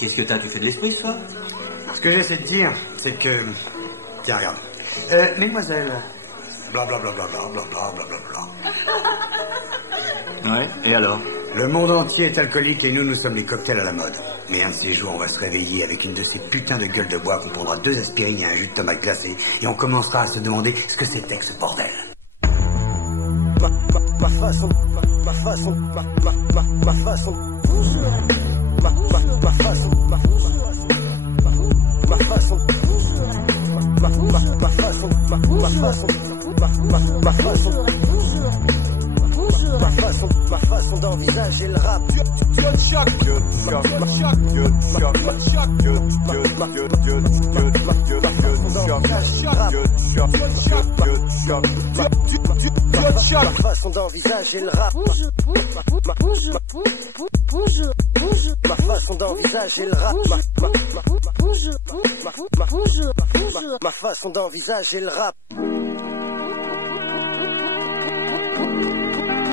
Qu'est-ce que t'as? Tu fais de l'esprit ce soir? Ce que j'essaie de dire, c'est que... Tiens, regarde. Mesdemoiselles... Blablabla, blablabla. Ouais, et alors? Le monde entier est alcoolique et nous sommes les cocktails à la mode. Mais un de ces jours, on va se réveiller avec une de ces putains de gueules de bois qu'on prendra 2 aspirines et un jus de tomate glacé et on commencera à se demander ce que c'était que ce bordel. Ma façon. Bonjour. Ma façon. Ma façon d'envisager le rap. Ma façon d'envisager le rap. Bonjour. Ma façon d'envisager le rap. Bonjour. Ma façon d'envisager le rap.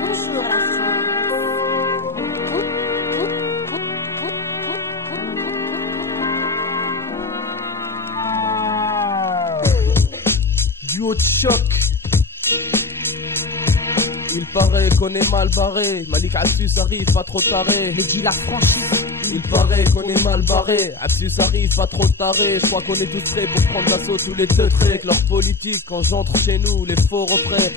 Bonjour la fin. Duo de choc. Il paraît qu'on est mal barré. Malik Absus arrive pas trop taré. Mais dis la franchise. Il paraît qu'on est mal barré. Absus arrive pas trop taré. Je crois qu'on est tous prêts pour prendre l'assaut tous les deux traits. Que leur politique, quand j'entre chez nous, les faux refrains.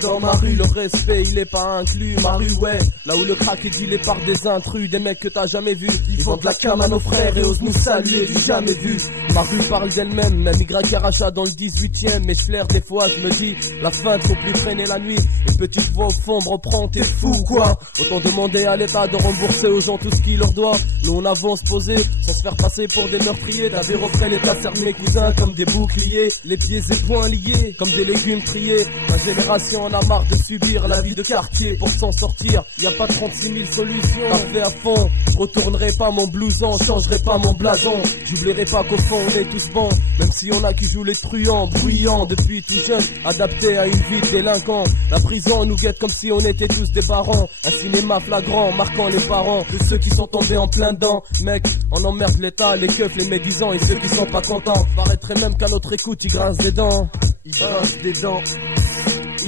Dans ma rue, le respect il est pas inclus. Ma rue, ouais, là où le crack est dealé par des intrus. Des mecs que t'as jamais vus. Ils vendent de la cam à nos frères et osent nous saluer du jamais vu. Ma rue parle d'elle-même, même Y Aracha dans le 18ème. Mais je flaire des fois, je me dis, la fin trop plus freiner la nuit. Une petite voix au fond me reprend, t'es fou quoi. Autant demander à l'État de rembourser aux gens tout ce qu'il leur doit. Nous on avance posé, sans se faire passer pour des meurtriers. T'avais refait l'État serre mes cousins comme des boucliers. Les pieds et poings liés, comme des légumes triés. Ma génération en a marre de subir la vie de quartier. Pour s'en sortir, y a pas 36 000 solutions. T'as fait à fond, je retournerai pas mon blouson, changerai pas mon blason. J'oublierai pas qu'au fond on est tous bons. Même si on a qui jouent les truands, bruyants depuis tout jeune, adaptés à une vie de délinquant. La prison nous guette comme si on était tous des barons. Un cinéma flagrant, marquant les parents de ceux qui sont tombés en plein dedans. Mec, on emmerde l'État, les keufs, les médisants et ceux qui sont pas contents. Paraîtrait même qu'à notre écoute, ils grincent des dents. Ils grincent des dents.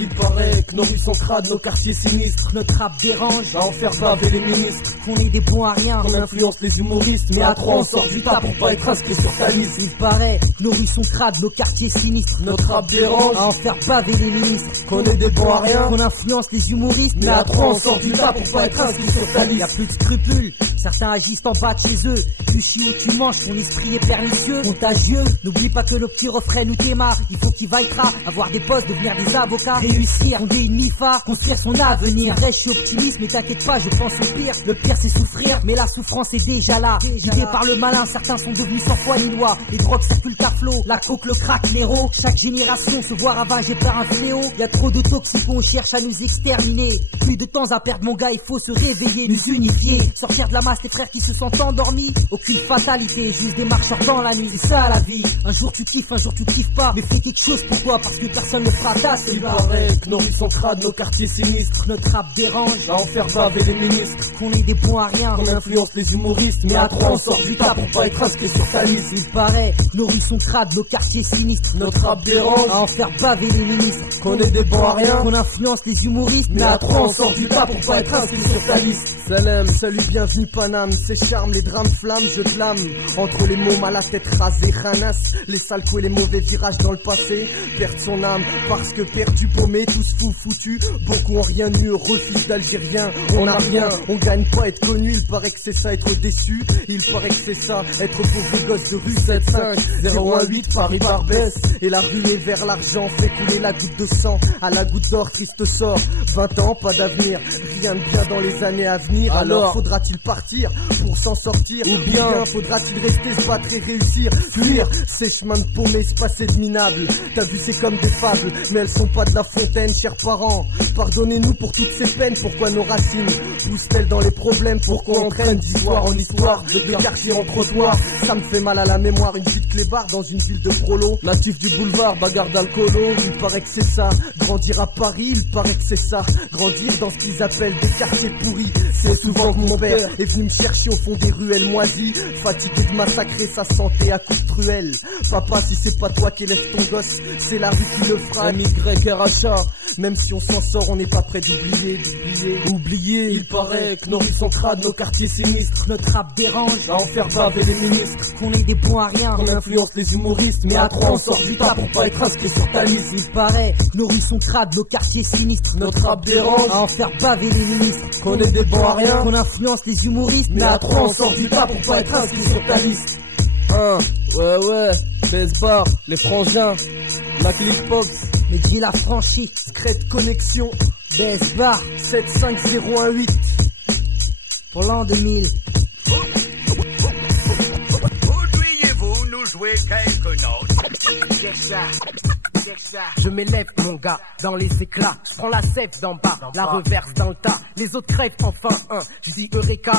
Il paraît que nos rues sont crades, nos quartiers sinistres. Notre rap dérange, à en faire baver les ministres. qu'on est des bons à rien, Qu'on influence les humoristes, mais à 3 on sort du tas pour pas être inscrit sur ta liste. Il paraît que nos rues sont crades, nos quartiers sinistres. Notre rap dérange, à en faire baver les ministres. qu'on est des bons à rien, qu'on influence les humoristes, mais à 3 on sort du tas pour pas être inscrit sur ta liste. Y'a plus de scrupules, certains agissent en bas de chez eux. Tu chies ou tu manges, ton esprit est pernicieux, contagieux. N'oublie pas que nos petits refrains nous démarrent. Il faut qu'il vaille tra, avoir des postes, devenir des avocats, réussir, fonder une MIFA, construire son avenir. Vrai, je suis optimiste, mais t'inquiète pas, je pense au pire. Le pire c'est souffrir, mais la souffrance est déjà là. Guidés par le malin, certains sont devenus sans foi ni loi. Les drogues circulent car flot, la coke, le crack, l'héros. Chaque génération se voit ravagée par un fléau. Y'a trop de toxicos, on cherche à nous exterminer. Plus de temps à perdre mon gars, il faut se réveiller, nous unifier. Sortir de la masse, tes frères qui se sentent endormis. Aucune fatalité, juste des marcheurs dans la nuit, c'est ça la vie. Un jour tu kiffes, un jour tu kiffes pas. Mais fais quelque chose pour toi, parce que personne ne fera ta Il paraît que nos rues sont crades, nos quartiers sinistres. Notre rap dérange, à en faire baver les ministres. qu'on est des bons à rien, Qu'on influence les humoristes, mais à 3 on sort du tas pour pas être inscrit sur ta liste. il paraît que nos rues sont crades, nos quartiers sinistres. Notre rap dérange, à en faire baver les ministres. qu'on est des bons à rien, qu'on influence les humoristes, mais à 3 on sort du tas pour pas être inscrit sur ta liste. Salam, salut, bienvenue Paname. Ces charmes, les drames flammes, je clame. Entre les mômes à la tête rasée, Khanas. Les sales coups et les mauvais virages dans le passé. Perdre son âme parce que perdu, paumé, tous fous, foutus. Beaucoup ont rien eu, refuse d'Algérien. On a rien, on gagne pas être connu. Il paraît que c'est ça être déçu. Il paraît que c'est ça être pauvre gosse de rue. 75 018 Paris Barbès. Et la rue est vers l'argent, fait couler la goutte de sang. À la goutte d'or, triste sort. 20 ans, pas d'avenir, rien de bien dans les années à venir. Alors faudra-t-il partir pour s'en sortir, ou bien faudra-t-il rester, se battre et réussir? Fuir ces chemins de paumés, se passer de minables. T'as vu, c'est comme des fables, mais elles sont pas de la fontaine, chers parents. Pardonnez-nous pour toutes ces peines. Pourquoi nos racines poussent-elles dans les problèmes? Pourquoi on traîne d'histoire en histoire, de quartier en trottoir? Ça me fait mal à la mémoire, une vie de clébard dans une ville de prolo. Natif du boulevard, bagarre d'alcoolo. Il paraît que c'est ça, grandir à Paris, il paraît que c'est ça. Grandir dans ce qu'ils appellent des quartiers pourris. C'est souvent que mon père est venu me chercher au fond des ruelles moisies, fatigué de massacrer sa santé à coups de truelle. Papa, si c'est pas toi qui élève ton gosse, c'est la rue qui le fera. MYRHA, même si on s'en sort, on n'est pas prêt d'oublier. Il paraît que nos rues sont crades, nos quartiers sinistres. Notre rap dérange, à en faire baver les ministres. Qu'on est des bons à rien, qu'on influence les humoristes. Mais à 3 on sort du tas pour pas être inscrit sur ta liste. Il paraît que nos rues sont crades, nos quartiers sinistres. Notre rap dérange, à en faire baver les ministres. Qu'on est des bons à rien, qu'on influence les humoristes. Mais à 3 on sort du tas pour pas être inscrit sur ta liste. Ouais, Besbar, les frangins, la Click Pops, mais qui l'a franchi? Secret Connexion, Besbar 75018 pour l'an 2000. Voudriez-vous nous jouer quelques notes? Je m'élève mon gars dans les éclats, je prends la sève d'en bas, la reverse dans le tas, les autres crèvent enfin un, je dis Eureka.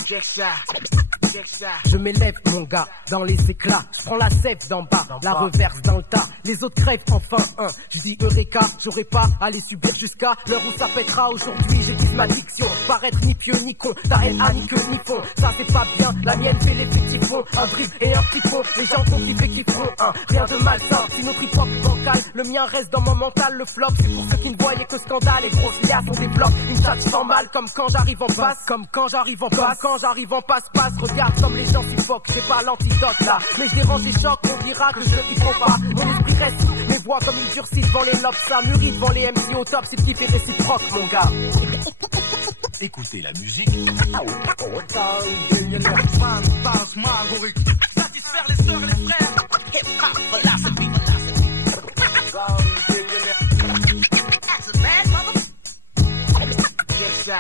Je m'élève mon gars dans les éclats, je prends la sève d'en bas, la reverse dans le tas, les autres crèvent enfin un, je dis Eureka. J'aurais pas à les subir jusqu'à l'heure où ça pètera. Aujourd'hui j'utilise ma diction, paraître ni pieux ni con, ta haine a ni queue ni fond, ça c'est pas bien, la mienne fait l'effet qu'ils font, un drip et un petit pont, les gens font kiffer qui font un, rien de mal ça, si notre hip hop vocal, le mien reste dans mon mental, le flop, c'est pour ceux qui ne voyaient que scandale, les grosses liasses on développe, une chatte sans mal, comme quand j'arrive en passe, passe, regarde comme les gens suffoquent, c'est pas l'antidote là, mais je dérange les chocs, on dira que ceux qui font pas, mon esprit reste sous, mes voix comme ils durcissent devant les lobes, ça mûrit devant les MC au top, c'est ce qui fait réciproque mon gars. Écoutez la musique. Satisfaire les sœurs et les frères. Hip-hop philosophy. That's a bad mother. Yes, sir.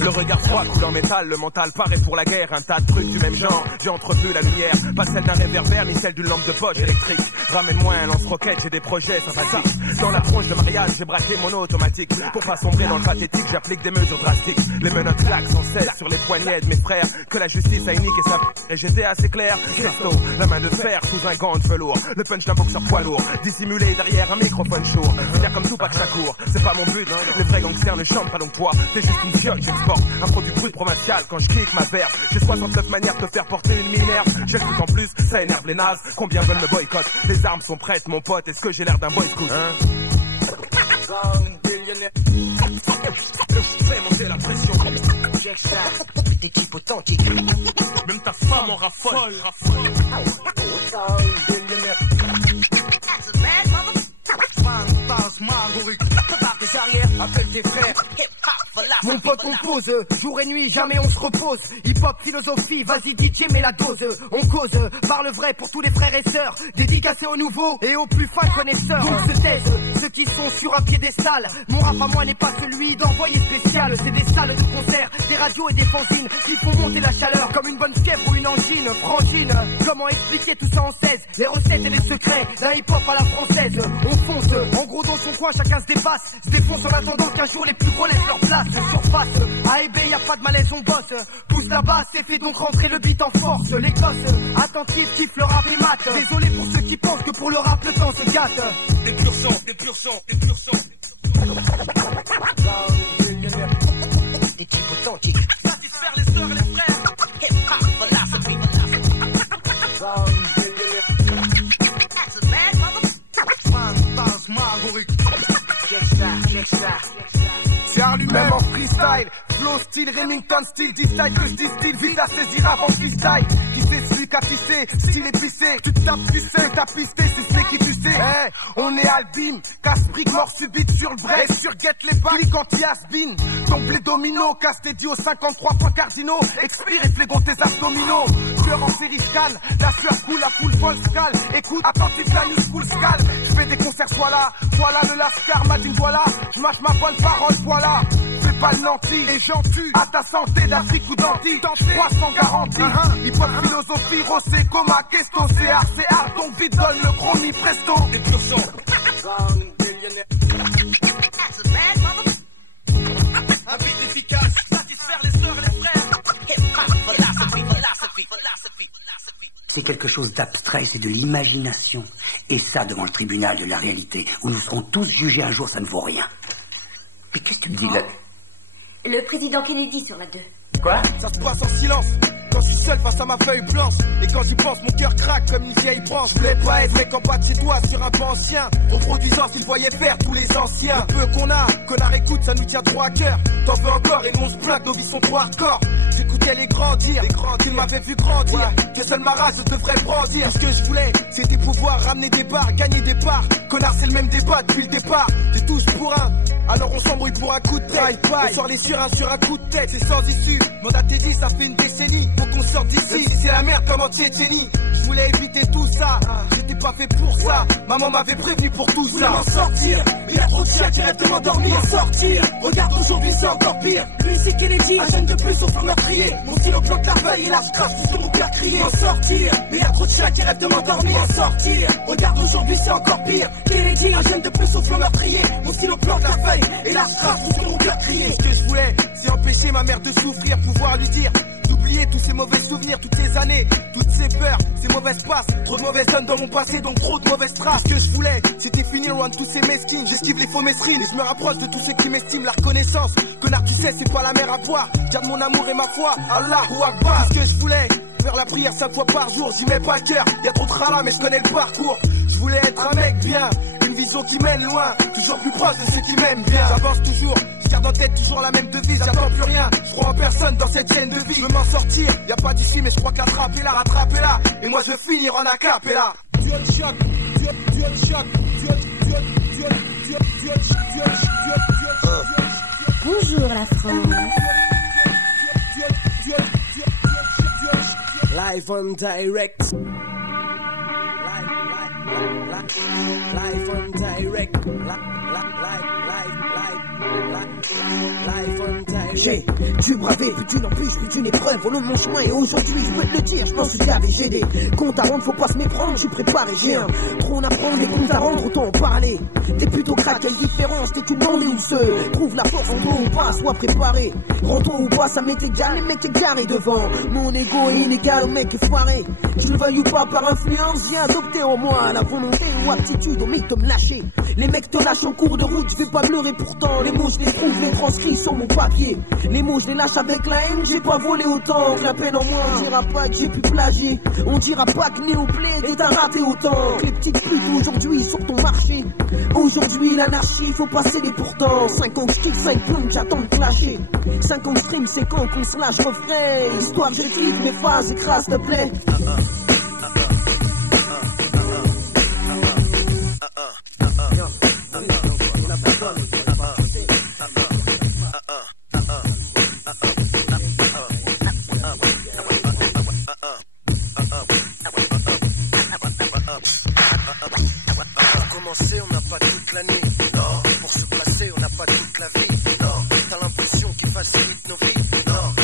Le regard froid coule en métal, le mental paraît pour la guerre. Un tas de trucs du même genre, j'ai entrevu la lumière, pas celle d'un réverbère ni celle d'une lampe de poche électrique. Ramène-moi un lance-roquette, j'ai des projets sympathiques. Dans la tronche de mariage, j'ai braqué mon automatique. Pour pas sombrer dans le pathétique, j'applique des mesures drastiques. Les menottes claquent sans cesse sur les poignets de mes frères. Que la justice a niqué sa et j'étais assez clair. Gesto, la main de fer sous un gant de velours. Le punch d'un boxeur poids lourd, dissimulé derrière un microphone chaud. Finir comme Tupac Shakur, c'est pas mon but. Les vrais gangsters ne chantent pas donc toi, t'es juste une fiole, j'exporte un produit brut provincial quand je kick ma verve. J'ai 69 manières de te faire porter une minerve. J'écoute en plus, ça énerve les nazes. Combien veulent me boycott? Les armes sont prêtes, mon pote. Est-ce que j'ai l'air d'un boy scout? Fais monter la pression. Des types authentiques. Même ta femme en raffole. That's a bad mother. Prépare tes arrières, appelle tes frères. Mon pote on pose, jour et nuit jamais on se repose. Hip hop philosophie, vas-y DJ mets la dose. On cause, parle vrai pour tous les frères et sœurs. Dédicacé aux nouveaux et aux plus fins connaisseurs. Donc se taisent, ceux qui sont sur un piédestal. Mon rap à moi n'est pas celui d'envoyé spécial. C'est des salles de concert, des radios et des fanzines qui font monter la chaleur comme une bonne fièvre ou une angine. Frangine, comment expliquer tout ça en 16? Les recettes et les secrets d'un hip hop à la française. On fonce, en gros dans son coin chacun se dépasse. Se défonce en attendant qu'un jour les plus gros laissent leur place. Surface, A et B y'a pas de malaise on bosse. Pousse la basse et fait donc rentrer le beat en force. Les gosses, attentifs, kiffent le rap et mat. Désolé pour ceux qui pensent que pour le rap le temps se gâte. Des purs sons, des purs sons, des purs sons. Des types authentiques. Satisfaire les sœurs et les frères. Hip-hop philosophy. That's a bad mother. Check ça. C'est lui-même en freestyle, flow style, Remington style, D-style que je distille, vite à saisir avant freestyle. Qui c'est celui qu'a tissé, style épicé, tu te tapes, tu sais, t'as pisté, c'est qui tu sais. Hey, on est albim, casse-brique, mort subite sur le vrai, sur guette les pas, clique anti-has-been. Tombe les dominos, casse tes dios, 53 points cardinaux, expire et flégon tes abdominaux. Cœur en série scan, la sueur coule, la foule folle scale. Écoute, attentif, la new school scale. Je fais des concerts, voilà le lascar, Madine, voilà. Je mâche ma bonne parole, voilà. Fais pas le nanti et j'en tue à ta santé d'Afrique ou d'anti. 300 garanties. Hip-hop philosophie, Rosé, coma, questo, c'est art, donc vite donne le chromie presto. Des purs sons. Habit efficace, satisfaire les sœurs et les frères. Hip-hop, philosophy. C'est quelque chose d'abstrait, c'est de l'imagination. Et ça, devant le tribunal de la réalité, où nous serons tous jugés un jour, ça ne vaut rien. Mais qu'est-ce que tu me dis là? Le président Kennedy sur la 2. Quoi? Ça se passe en silence. Quand je suis seul face à ma feuille blanche. Et quand j'y pense, mon cœur craque comme une vieille branche. Je voulais pas être mec en bas de chez toi sur un banc ancien, reproduisant ce qu'ils voyaient faire tous les anciens. Le peu qu'on a, connard écoute, ça nous tient trop à cœur. T'en veux encore et nous on se plaint que nos vies sont trop hardcore. J'écoutais les grandir, qu'ils m'avaient vu grandir. Que seul ma rage je devrais brandir. Ce que je voulais, c'était pouvoir ramener des barres, gagner des parts. Connard, c'est le même débat depuis le départ. J'ai tous pour un, alors on s'embrouille pour un coup de tête. On sort les sur un coup de tête, c'est sans issue. Mandat t'es dit, ça fait une décennie. Faut qu'on sorte d'ici, si c'est la merde comme en Tchétchénie. Je voulais éviter tout ça, j'étais pas fait pour ça. Maman m'avait prévenu pour tout ça. M'en sortir, mais y'a trop de chiens qui rêvent de m'endormir. M'en sortir, regarde aujourd'hui c'est encore pire. Lui c'est Kennedy, un jeune de plus au fond meurtrier. Mon stylo plante la feuille et là je crache tout sur mon cœur crié. M'en sortir, mais y'a trop de chiens qui rêvent de m'endormir. M'en sortir, regarde aujourd'hui c'est encore pire. Kennedy, un jeune de plus au fond meurtrier. Mon stylo plante la feuille et là je crache tout sur mon cœur crié. Ce que je voulais, c'est empêcher ma mère de souffrir, pouvoir lui dire d'oublier tous ces mauvais souvenirs, toutes ces années, toutes ces peurs, ces mauvaises passes. Trop de mauvaises zones dans mon passé, donc trop de mauvaises traces. Ce que je voulais, c'était finir loin de tous ces mesquines. J'esquive les faux mesrines et je me rapproche de tous ceux qui m'estiment. La reconnaissance, connard tu sais c'est pas la mer à boire. Garde mon amour et ma foi, Allahu Akbar. Ce que je voulais, faire la prière 5 fois par jour, j'y mets pas le cœur. Y'a trop de trala mais je connais le parcours. Je voulais être un mec bien, une vision qui mène loin, toujours plus proche de ceux qui m'aiment bien. J'avance toujours, je garde en tête toujours la même devise. J'attends plus rien, je crois en personne dans cette scène de vie. Je veux m'en sortir, y'a pas d'ici mais je crois que la trappe est là, rattrapez-la. Et moi je veux finir en acapella. Bonjour la France. Live on direct. Live on direct. Live on direct. J'ai dû braver plus d'une embûche, plus d'une épreuve au long de mon chemin. Et aujourd'hui, je peux te le dire, je m'en suis gavé, j'ai des comptes à rendre, faut pas se méprendre, je suis préparé, j'ai un trône à prendre, des comptes à rendre, autant en parler. T'es plutôt crack, quelle différence, t'es tout bandé ou se prouve la force, en ou pas, sois préparé. Rentrons ou pas, ça m'est égal, les mecs t'es garé devant. Mon ego est inégal, au mec est foiré. Je le veuille ou pas par influence, j'ai adopté en moi la volonté ou aptitude au mec de me lâcher. Les mecs te lâchent en cours de route, je vais pas pleurer pourtant. Les mots je les trouve, les transcris sur mon papier. Les mots je les lâche avec la haine, j'ai pas volé autant que la peine en moi. On dira pas que j'ai pu plagier, on dira pas que Néoplé est un raté autant que les petites putes aujourd'hui sur ton marché. Aujourd'hui l'anarchie, faut passer les pourtants. 50 sticks, 5 plombs, j'attends de clasher. 50 streams, c'est quand qu'on se lâche refrain. Histoire que j'écrive mes phases, écrase s'il te plaît. On n'a pas toute l'année, non. Pour se placer, on n'a pas toute la vie, non. T'as l'impression qu'il facilite nos vies, non.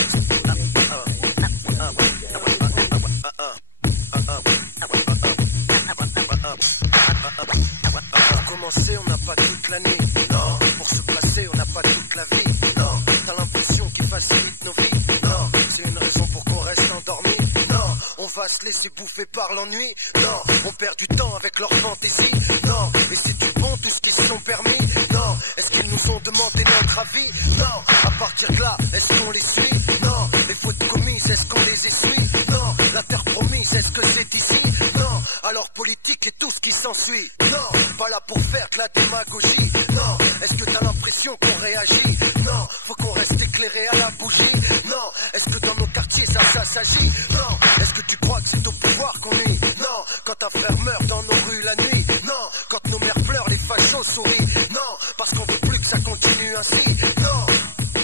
Pour commencer, on n'a pas toute l'année, non. Pour se placer, on n'a pas toute la vie, non. T'as l'impression qu'il facilite nos vies, non. C'est une raison pour qu'on reste endormi, non. On va se laisser bouffer par l'ennui, non. On perd du temps avec leur fantaisie, non. Et c'est du bon tout ce qu'ils se sont permis, non. Est-ce qu'ils nous ont demandé notre avis, non. À partir de là, est-ce qu'on les suit, non. Les fautes commises, est-ce qu'on les essuie, non. La terre promise, est-ce que c'est ici, non. Alors politique et tout ce qui s'ensuit, non. Pas là pour faire de la démagogie, non. Est-ce que t'as l'impression qu'on réagit, non. Faut qu'on reste éclairé à la bougie, non. Est-ce que dans nos quartiers ça s'agit, non. Est-ce que tu crois que c'est au pouvoir qu'on est, non. Quand ta frère meurt dans nos rues la nuit, non. Quand nos mères pleurent, les fachos sourient, non. Parce qu'on veut plus que ça continue ainsi, non.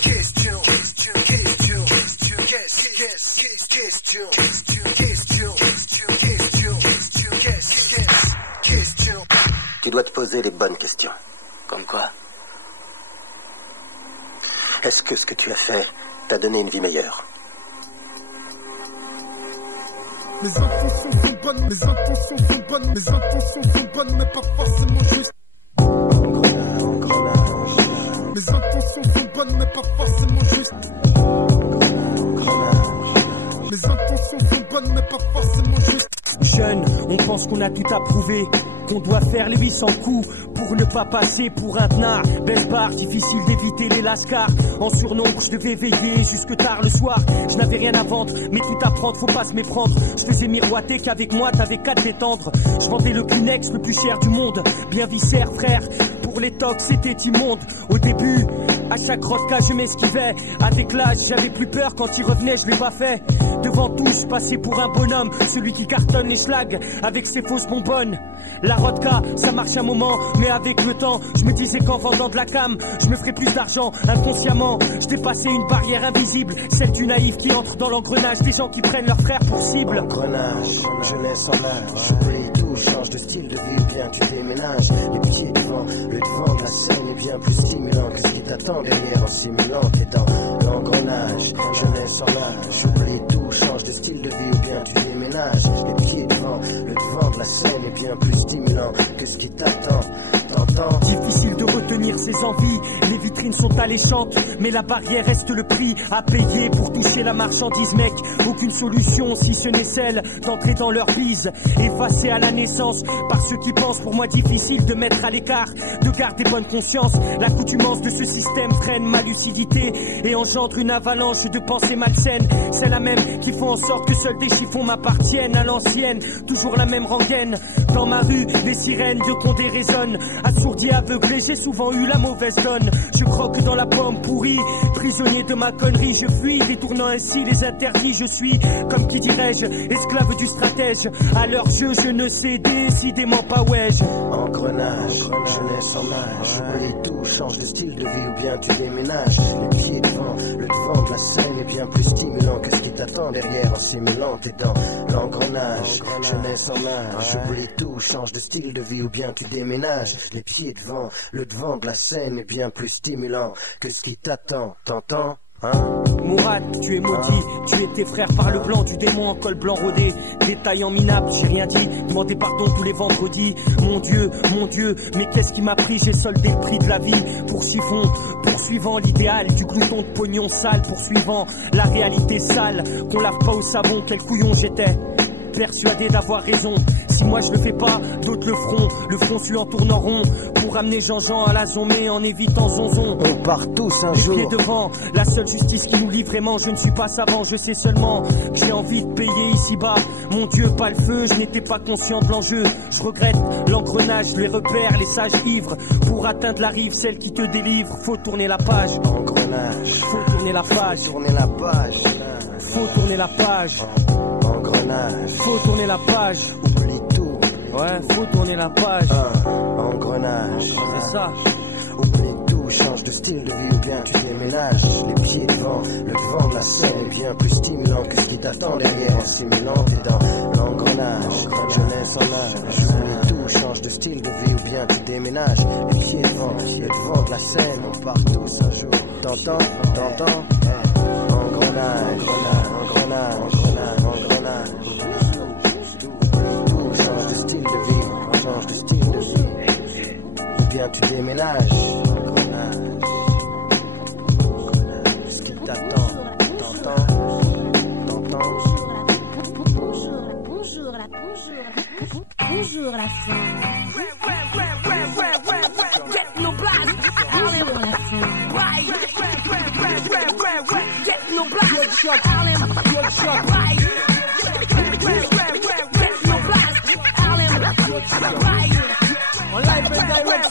Question, question, question, question, question, question, question, question, question. Tu dois te poser les bonnes questions. Comme quoi? Est-ce que ce que tu as fait t'a donné une vie meilleure? Mes intentions sont bonnes, mes intentions sont bonnes, mes intentions sont bonnes, mais pas forcément justes. Mes intentions sont bonnes mais pas forcément justes. Mes intentions sont bonnes mais pas forcément justes. Jeune, on pense qu'on a tout à prouver, qu'on doit faire les 800 coups pour ne pas passer pour un tenard. Belle barre, difficile d'éviter les lascars. En surnombre, je devais veiller jusque tard le soir. Je n'avais rien à vendre, mais tout à prendre, faut pas se méprendre. Je faisais miroiter qu'avec moi t'avais qu'à te détendre. Je vendais le Kleenex le plus cher du monde. Bien viscère, frère. Pour les tocs, c'était immonde. Au début, à chaque rodka, je m'esquivais. À des classes, j'avais plus peur. Quand il revenait, je l'ai pas fait. Devant tout, je passais pour un bonhomme. Celui qui cartonne les schlags avec ses fausses bonbonnes. La rodka, ça marche un moment, mais avec le temps, je me disais qu'en vendant de la cam, je me ferais plus d'argent. Inconsciemment, je dépassais une barrière invisible, celle du naïf qui entre dans l'engrenage des gens qui prennent leurs frères pour cible. Engrenage, jeunesse en âge, j'oublie tout, change de style de vie ou bien tu déménages. Les pieds devant, le devant de la scène est bien plus stimulant que ce qui t'attend derrière en simulant t'es dans l'engrenage. Jeunesse en âge, j'oublie tout, change de style de vie ou bien tu déménages. Les pieds devant, le devant de la scène est bien plus stimulant que ce qui t'attend. Difficile de retenir ses envies, les vitrines sont alléchantes, mais la barrière reste le prix à payer pour toucher la marchandise, mec. Aucune solution si ce n'est celle d'entrer dans leur bise, effacée à la naissance par ceux qui pensent. Pour moi difficile de mettre à l'écart, de garder bonne conscience. L'accoutumance de ce système freine ma lucidité et engendre une avalanche de pensées malsaines. C'est la même qui font en sorte que seuls des chiffons m'appartiennent. À l'ancienne, toujours la même rengaine. Dans ma rue, les sirènes de Condé résonnent. Assourdi, aveuglé, j'ai souvent eu la mauvaise donne. Je croque dans la pomme pourrie, prisonnier de ma connerie. Je fuis, détournant ainsi les interdits. Je suis, comme qui dirais-je, esclave du stratège. À leur jeu, je ne sais décidément pas ouais-je. Engrenage, jeunesse en âge, oublie tout, change de style de vie ou bien tu déménages. Les pieds devant, le devant de la scène est bien plus stimulant que ce qui t'attend derrière en simulant t'es dans l'engrenage. Jeunesse en âge, oublie tout, change de style de vie ou bien tu déménages. Les pieds devant, le devant de la scène est bien plus stimulant que ce qui t'attend, t'entends? Mourad, tu es maudit, tu es tes frères par le blanc du démon en col blanc rodé. Détail en minable, j'ai rien dit, demandez pardon tous les vendredis. Mon Dieu, mais qu'est-ce qui m'a pris? J'ai soldé le prix de la vie pour chiffon, poursuivant l'idéal du glouton de pognon sale, poursuivant la réalité sale, qu'on lave pas au savon. Quel couillon j'étais, persuadé d'avoir raison. Si moi je le fais pas, d'autres le feront. Le front su en tournant rond pour amener Jean-Jean à la zombie en évitant zonzon. On part tous un les jour. Les pieds devant, la seule justice qui nous lie vraiment. Je ne suis pas savant, je sais seulement que j'ai envie de payer ici-bas. Mon Dieu, pas le feu, je n'étais pas conscient de l'enjeu. Je regrette l'engrenage, les repères, les sages ivres. Pour atteindre la rive, celle qui te délivre, faut tourner la page. Engrenage, faut tourner la page. Faut tourner la page. Faut tourner la page. Engrenage, faut tourner la page. Oublie tout. Ouais, faut tourner la page. Engrenage, c'est ça. Oublie tout, change de style de vie ou bien tu déménages. Les pieds devant, le devant de la scène est bien plus stimulant que ce qui t'attend derrière en simulant t'es dans l'engrenage. Jeunesse en âge, oublie tout, change de style de vie ou bien tu déménages. Les pieds devant, le devant de la scène, on part tous un jour. T'entends? Engrenage, engrenage, engrenage. Tout, change de style de vie, change de style de vie. Ou bien tu déménages. Ce qui t'attend, t'entends? Bonjour la France. En live and direct,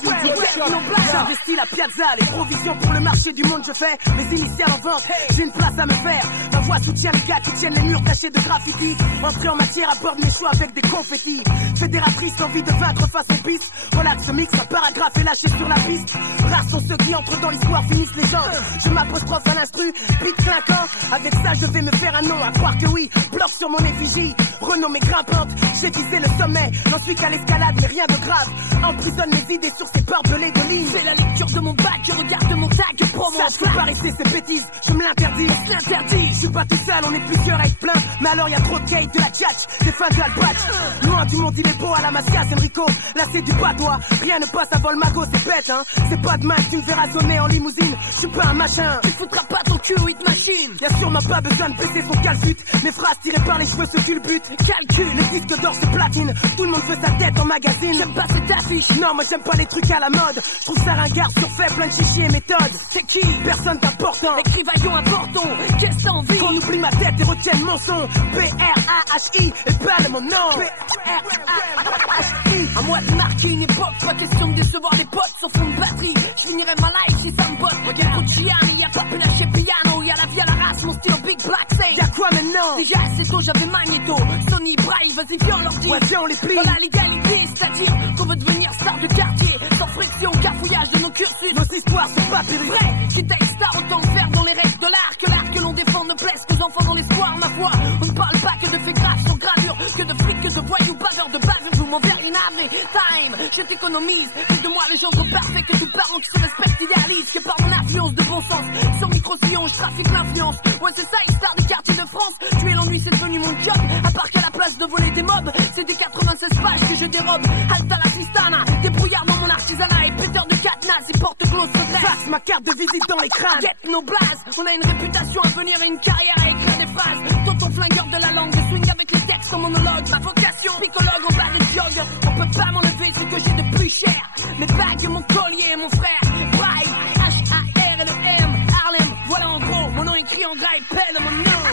j'investis la piazza, les provisions pour le marché du monde, je fais mes initiales en vente, j'ai une place à me faire. Ma voix soutient les gars qui tiennent les murs tachés de graffiti. Entrée en matière, aborde mes choix avec des confettis. Fédératrice, envie de vaincre face aux pistes. Relax, mix, un paragraphe est lâché sur la piste. Rares sont ceux qui entrent dans l'histoire, finissent légende. Je m'apostrophe à l'instru, beat clinquant. Avec ça, je vais me faire un nom, à croire que oui, bloc sur mon effigie. renommée grimpante. J'ai visé le sommet, n'en suis qu'à l'escalade, mais rien de grave. Emprisonne mes idées sur ces barbelés de lignes. C'est la lecture de mon bac, regarde mon tag promo. Ça se paraissait ces bêtises, je me l'interdis. On se l'interdit. Je suis pas tout seul, on est plusieurs à être plein. Mais alors y a trop de Kate, de la tchatch, des fins de Alpatch. Loin du monde, il est beau à la mascasse, Enrico. Là c'est du patois, rien ne passe avant le magot, c'est bête hein. C'est pas demain que tu me verras sonner en limousine. Je suis pas un machin, tu foutras pas ton cul, hit machine. Y'a sûrement pas besoin de baisser son calfut. Mes phrases tirées par les cheveux se culbutent. Calcul, les disques d'or se platine. Tout le monde veut sa tête en magazine. J'aime pas cette affiche. Non, moi j'aime pas les trucs à la mode. Je trouve ça ringard, surfait, plein de chichis et méthodes. C'est qui? Personne d'important. Écrivaillon important. Qu'est-ce que t'as envie? Qu'on oublie ma tête et retienne mon son. P-R-A-H-I et pas mon nom. P-R-A-H-I. À moi de marquer une époque, pas question de décevoir les potes sur fond de batterie. Je finirai ma life si ça me botte. Regarde trop de Chiani, y'a pas plus chez piano. Y'a la vie à la race, mon style Big Black Saint. Y'a quoi maintenant? Déjà assez tôt, j'avais Magneto, Sony, Braille, vas-y viens on leur dit. Ouais, viens on les plie. Voilà l'égalité, c'est-à-dire qu'on veut devenir star de quartier. Sans friction, cafouillage de nos cursus. Nos histoires c'est pas péril. Vrai, si t'es star, autant le faire dans les règles de l'art. Que l'art que l'on défend ne plaise qu'aux enfants dans l'espoir, ma foi. On ne parle pas que de faits graves sans gravure, que de fric, que de voyous, baveurs, de bavure. Je m'en verre inavré, time, je t'économise. Fais de moi le gendre parfait que tout parent qui se respecte idéalise. Que par mon influence de bon sens, sans micro-sillon, je trafique l'influence. Ouais c'est ça, star du quartier de France. Tu es l'ennui, c'est devenu mon job. À part qu'à la place de voler des mobs, c'est des 96 pages que je dérobe. Alta la Sistana, débrouillard dans mon artisanat. Et péteur de cadenas, et porte close se dresse. Passe ma carte de visite dans les crânes. Get nos blazes, on a une réputation à venir et une carrière à écrire des phrases. Tonton flingueur de la langue, des swing avec les textes en monologue. Ma vocation, psychologue en bas de jog. On peut pas m'enlever ce que j'ai de plus cher. Mes bagues, mon collier, mon frère. Braille, H-A-R-L-E-M, Harlem. Voilà en gros, mon nom écrit en gras et pèle mon nom.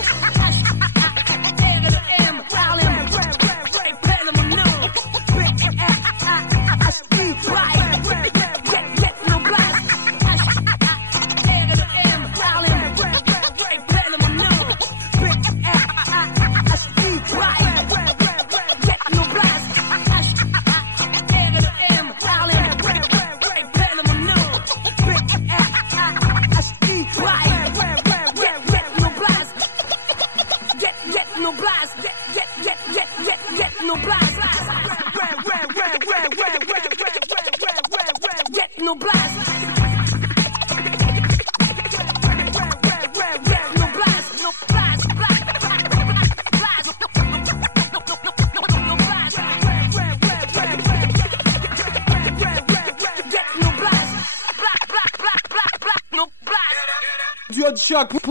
H-A-R-L-E-M, Harlem. Pèle mon nom. P-R-A-H-I, Braille. Get no blast. H-A-R-L-E-M, Harlem. Pèle mon nom. P-R-A-H-I, Braille. Get no blast. H-A-R-L-E-M, Harlem. Pèle mon nom. P-R-A-H-I, Braille. Get no blast. Get no blast. Get no blast. Get no blast.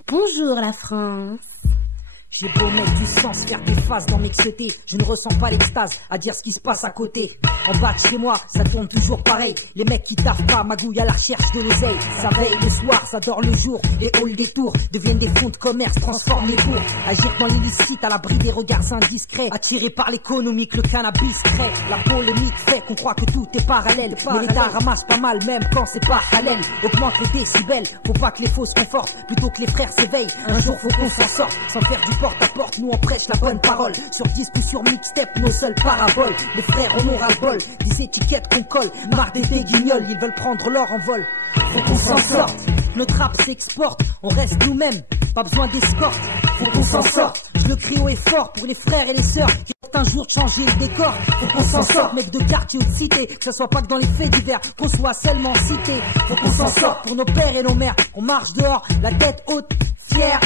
Bonjour la France. J'ai beau mettre du sens, faire des phases dans mes XT, je ne ressens pas l'extase à dire ce qui se passe à côté. En bas de chez moi, ça tourne toujours pareil. Les mecs qui taffent pas magouillent à la recherche de l'oseille. Ça veille le soir, ça dort le jour. Les halls des tours deviennent des fonds de commerce, transforment les cours. Agir dans l'illicite à l'abri des regards indiscrets. Attirés par l'économie que le cannabis crée. La polémique fait qu'on croit que tout est parallèle. Mais l'État ramasse pas mal même quand c'est pas halal. Augmente les décibels, faut pas que les faux se confortent. Plutôt que les frères s'éveillent, un jour faut qu'on s'en sorte. Sans faire du porte-à-porte, nous on prêche la bonne parole. Sur disque ou sur mixtape, nos seules paraboles. Les frères on aura le bol, des étiquettes qu'on colle. Marre des guignols, ils veulent prendre l'or en vol. Faut qu'on s'en sorte, notre rap s'exporte. On reste nous-mêmes, pas besoin d'escorte. Faut qu'on s'en sorte, je le crie haut et fort pour les frères et les sœurs qui ont un jour de changer le décor. Faut qu'on s'en sorte, mec de quartier ou de cité. Que ce soit pas que dans les faits divers, qu'on soit seulement cité. Faut qu'on s'en sorte pour nos pères et nos mères. On marche dehors, la tête haute, fière.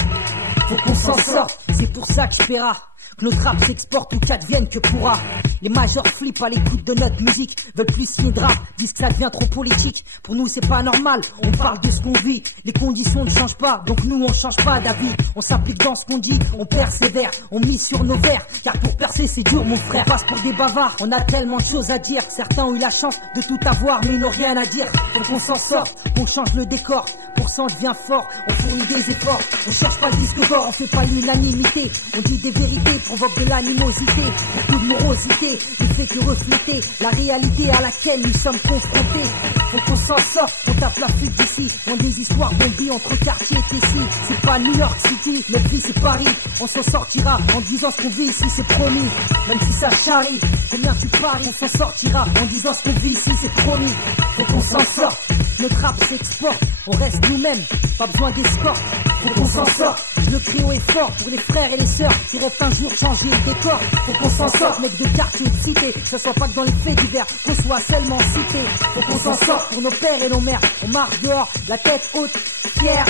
Faut qu'on s'en sorte, c'est pour ça que je paiera. Que notre rap s'exporte ou qu'advienne que pourra. Les majors flippent à l'écoute de notre musique, veulent plus signer de rap, disent que ça devient trop politique. Pour nous c'est pas normal, on parle de ce qu'on vit. Les conditions ne changent pas, donc nous on change pas d'avis. On s'applique dans ce qu'on dit, on persévère, on mise sur nos vers. Car pour percer c'est dur mon frère, on passe pour des bavards. On a tellement de choses à dire, certains ont eu la chance de tout avoir mais ils n'ont rien à dire. Faut qu'on s'en sorte, qu'on change le décor. Pour ça on devient fort, on fournit des efforts. On cherche pas le disque d'or, on fait pas l'unanimité. On dit des vérités, provoque de l'animosité, beaucoup de morosité, ne fait que refléter la réalité à laquelle nous sommes confrontés. Faut qu'on s'en sorte, on tape la fuite d'ici. On des histoires bombies entre quartiers et ici. C'est pas New York City, notre vie c'est Paris. On s'en sortira en disant ce qu'on vit ici, c'est promis. Même si ça charrie, combien tu paries, on s'en sortira en disant ce qu'on vit ici, c'est promis. Faut qu'on s'en sorte, notre rap s'exporte, on reste nous-mêmes, pas besoin d'escorte. faut qu'on s'en sorte. Je le crie haut et fort pour les frères et les sœurs qui rêvent un jour de changer le décor. Faut qu'on s'en sorte, mec de quartier, de cité, que ce soit pas que dans les faits divers, qu'on soit seulement cité. Faut qu'on s'en sorte pour nos pères et nos mères. On marche dehors, la tête haute, fière.